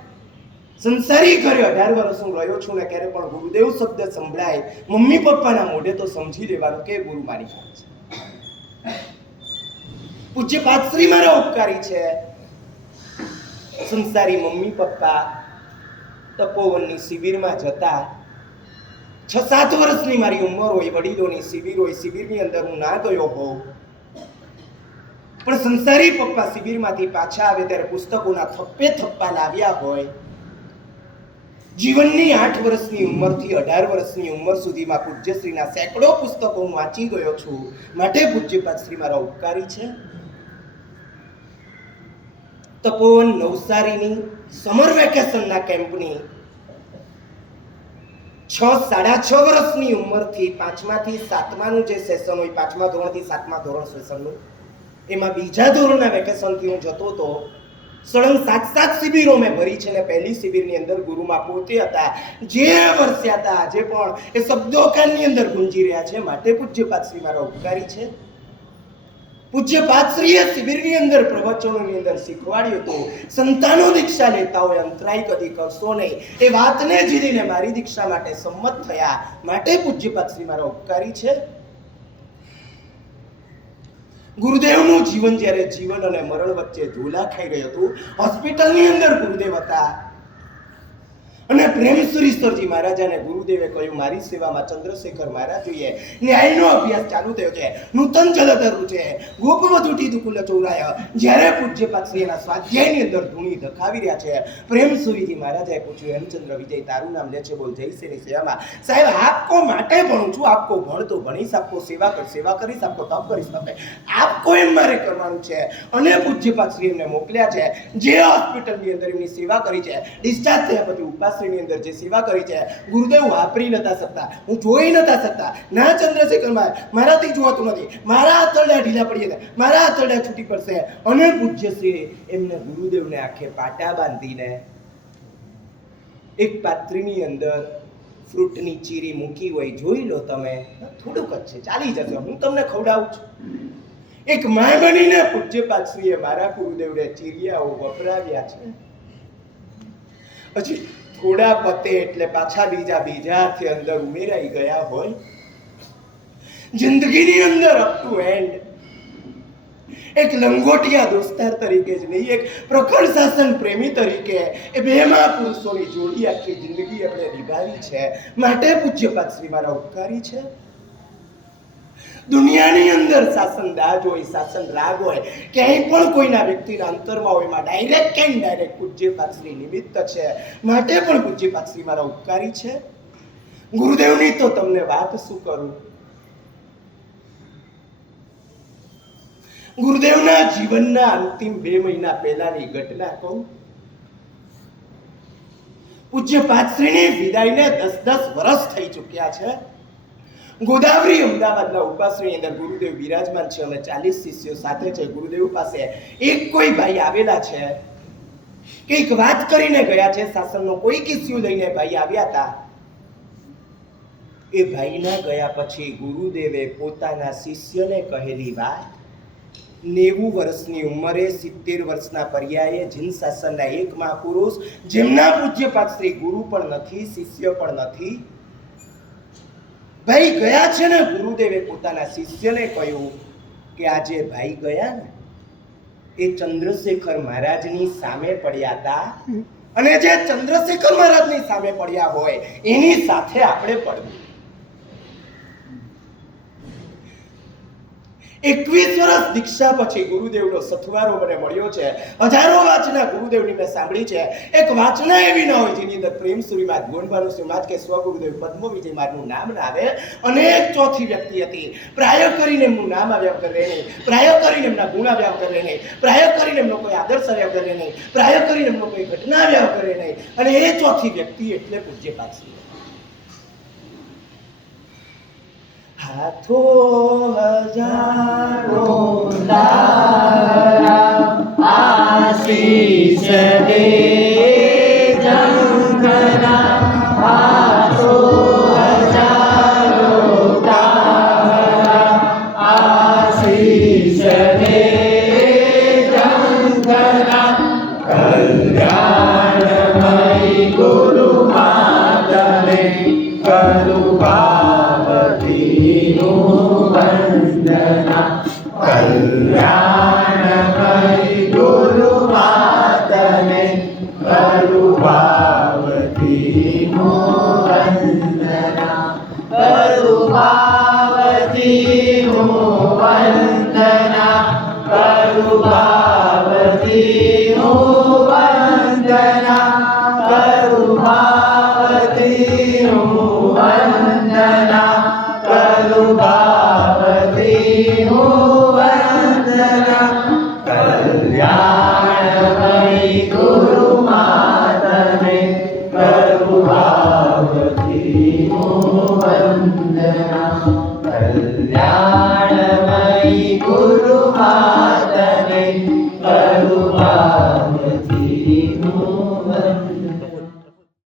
સંસારી ઘરે 18 વર્ષ હું રહ્યો છું ને ક્યારે પણ ગુરુદેવ શબ્દ સંભળાય મમ્મી પપ્પાના મોઢે તો સમજી લેવાનું કે ગુરુ મારી પાસે છે. પૂજ્યપાદશ્રી મારા ઉપકારી છે. સંસારી મમ્મી પપ્પા તપોવનની શિબિરમાં જતા, 6-7 વર્ષની મારી ઉંમર હોય, વડીલોની શિબિર હોય, શિબિરની અંદર હું ના ગયો હોઉં, પણ સંસારી પપ્પા શિબિરમાંથી પાછા આવે ત્યારે પુસ્તકોના થપ્પે થપ્પા લાવ્યા હોય. જીવનની 8 વર્ષની ઉંમરથી 18 વર્ષની ઉંમર સુધીમાં પૂજ્યશ્રીના સેંકડો પુસ્તકો હું વાંચી ગયો છું. માટે પૂજ્યપાદશ્રી મારા ઉપકારી છે. તપોવન નવસારીની સમર વેકેશનના કેમ્પની 6-6.5 વર્ષની ઉંમરથી 5માથી 7માનું જે સેશન હોય, 5મા ધોરણથી 7મા ધોરણ સેશનનું, એમાં બીજા ધોરણના વેકેશનથી હું જતો હતો. સળંગ 7 શિબિરો મેં ભરી છે ને પહેલી શિબિરની અંદર ગુરુમાં પોતે હતા. જે વર્ષ્યા હતા આજે પણ એ શબ્દો કાનની અંદર ગુંજી રહ્યા છે. માટે પૂજ્યપાદશ્રી મારા ઉપકારી છે. પૂજ્યપાદશ્રીએ શિબિરની અંદર પ્રવચનોની અંદર શીખવાડ્યું હતું, સંતાનો દીક્ષા લેતા હોય અંતરાય કદી કરશો નહીં. એ વાતને જીરીને મારી દીક્ષા માટે સંમત થયા. માટે પૂજ્યપાદશ્રી મારા ઉપકારી છે. ગુરુદેવનું જીવન જ્યારે જીવન અને મરણ વચ્ચે ઝોલા ખાઈ રહ્યું હતું, હોસ્પિટલની અંદર ગુરુદેવ હતા અને પ્રેમસુરી સરજી મહારાજાને ગુરુદેવે કહ્યું, મારી સેવામાં ચંદ્રશેખર મહારાજ જોઈએ. ન્યાયનો અભ્યાસ ચાલુ થયો છે, નૂતન જલધરું છે, ગોપવધૂટી દુકુલ ચૌરાય. જ્યારે પૂજ્યપાદશ્રી એના સ્વાધ્યાયની અંદર ધૂણી ધખાવી રહ્યા છે, પ્રેમસુરીજી મહારાજાએ પૂછ્યું, હેમચંદ્ર વિજય તારું નામ લે છે, બોલ જય શ્રી સેવામાં. સાહેબ, આપકો માટે ભણું છું, આપકો ભણતો ભણીશ, આપકો સેવા કરીશ, આપકો તપ કરીશ, તપે આપકો એમ મારે કરવાનું છે. અને પૂજ્યપાદશ્રી એમને મોકલ્યા છે. જે હોસ્પિટલની અંદર એમની સેવા કરી છે, ડિસ્ચાર્જ થયા પછી ઉપાશ્રીની અંદર જે સેવા કરી છે, ગુરુદેવ વાપરી નતા શકતા, હું જોઈ નતા શકતા. ના ચંદ્રશેખર મારાથી જોવાતું નથી, મારા આંતરડા ઢીલા પડી જતા, મારા આંતરડા છૂટી પડશે. અને પૂજ્યશ્રી એમને ગુરુદેવને આંખે પાટા બાંધીને એક પાત્રીની અંદર ફ્રૂટની ચીરી મૂકી હોય, જોઈ લો તમે, થોડુંક જ છે, ચાલી જશે, હું તમને ખવડાવું છું. એક માં બનીને પૂજ્યપાદશ્રીએ મારા ગુરુદેવને ચીરિયાઓ વપરાવ્યા છે. પછી થોડા પતે એટલે પાછા બીજા હાથે અંદર ઉમેરાઈ ગયા હોય. જિંદગીની અંદર અપ ટુ એન્ડ એક લંગોટિયા દોસ્તાર તરીકે જ નહીં, એક પ્રખર શાસન પ્રેમી તરીકે એ બે મહાપુરુષોની જોડી આખી જિંદગી આપણે નિભાવી છે. માટે પૂજ્યપાદશ્રી મારા ઉપકારી છે. દુનિયાની અંદર શાસન દાજ હોય, શાસન રાગ હોય, ક્યાંય પણ કોઈના વ્યક્તિના અંતરમાં હોય, એમાં ડાયરેક્ટ કે ઇનડાયરેક્ટ પૂજ્યપાદશ્રી નિમિત્ત છે. માટે પણ પૂજ્યપાદશ્રી મારા ઉપકારી છે. ગુરુદેવની તો તમને વાત શું કરું. ગુરુદેવના જીવનના અંતિમ 2 મહિના પહેલાની ઘટના કહું. પૂજ્યપાદશ્રીની વિદાયને 10 વર્ષ થઈ ચૂક્યા છે. ગોદાવરી અમદાવાદના ઉપાશ્રયની અંદર ગુરુદેવ બિરાજમાન છે અને 40 શિષ્યો સાથે છે. ગુરુદેવ પાસે એક કોઈ ભાઈ આવેલા છે, કંઈક વાત કરીને ગયા છે. શાસનનો કોઈ કિસ્સો લઈને ભાઈ આવ્યા હતા. એ ભાઈના ગયા પછી ગુરુદેવે પોતાના શિષ્યને કહેલી વાત, 90 વર્ષની ઉંમરે 70 વર્ષના પર્યાયે જીન શાસનના એક મહાપુરુષ, જેમના પૂજ્યપાદશ્રી ગુરુ પણ નથી, શિષ્ય પણ નથી, ભાઈ ગયા છે ને. ગુરુદેવે પોતાના શિષ્યને કહ્યું કે આજે ભાઈ ગયા ને, એ ચંદ્રશેખર મહારાજની સામે પડ્યા હતા અને જે ચંદ્રશેખર મહારાજની સામે પડ્યા હોય એની સાથે આપણે પડવું. 21 વર્ષ દીક્ષા પછી ગુરુદેવનો સથવારો મને મળ્યો છે. હજારો વાચના ગુરુદેવની મેં સાંભળી છે. એક વાચના એવી ન હોય જેની અંદર પ્રેમ સુરીમાત, ગોંડભાનુ સુરીમાત કે સ્વ ગુરુદેવ પદ્મ વિજય મારનું નામ ના આવે. અનેક ચોથી વ્યક્તિ હતી. પ્રાય કરીને એમનું નામ આવ્યા વગર રહે નહીં, પ્રાય કરીને એમના ગુણ આવ્યા વગર રહે નહીં, પ્રાય કરીને એમનો કોઈ આદર્શ આવ્યા વગર રહે નહીં, પ્રાય કરીને એમનો કોઈ ઘટના આવ્યા વગર રહે નહીં. અને એ ચોથી વ્યક્તિ એટલે પૂજ્યપાદ શ્રી. હાથો હજારો તારા આશીષ દે જંગના, હાથો હજારો તારા આશીષ દે જંગના, કલ્યાણમય ગુરુ માતને કરુણાવતીનું વંદના, કલ્યાણમય ગુરુ માતને કરુણાવતીનું વંદના, કરુણાવતીનું વંદના, કરુણાવતીનું વંદના, કરુણાવતીનું વંદના, કરુણાવતીનું વંદના, કલ્યાણમય ગુરુ માતને કરુણાવતીનું વંદના, કલ્યાણમય ગુરુ માતને કરુણા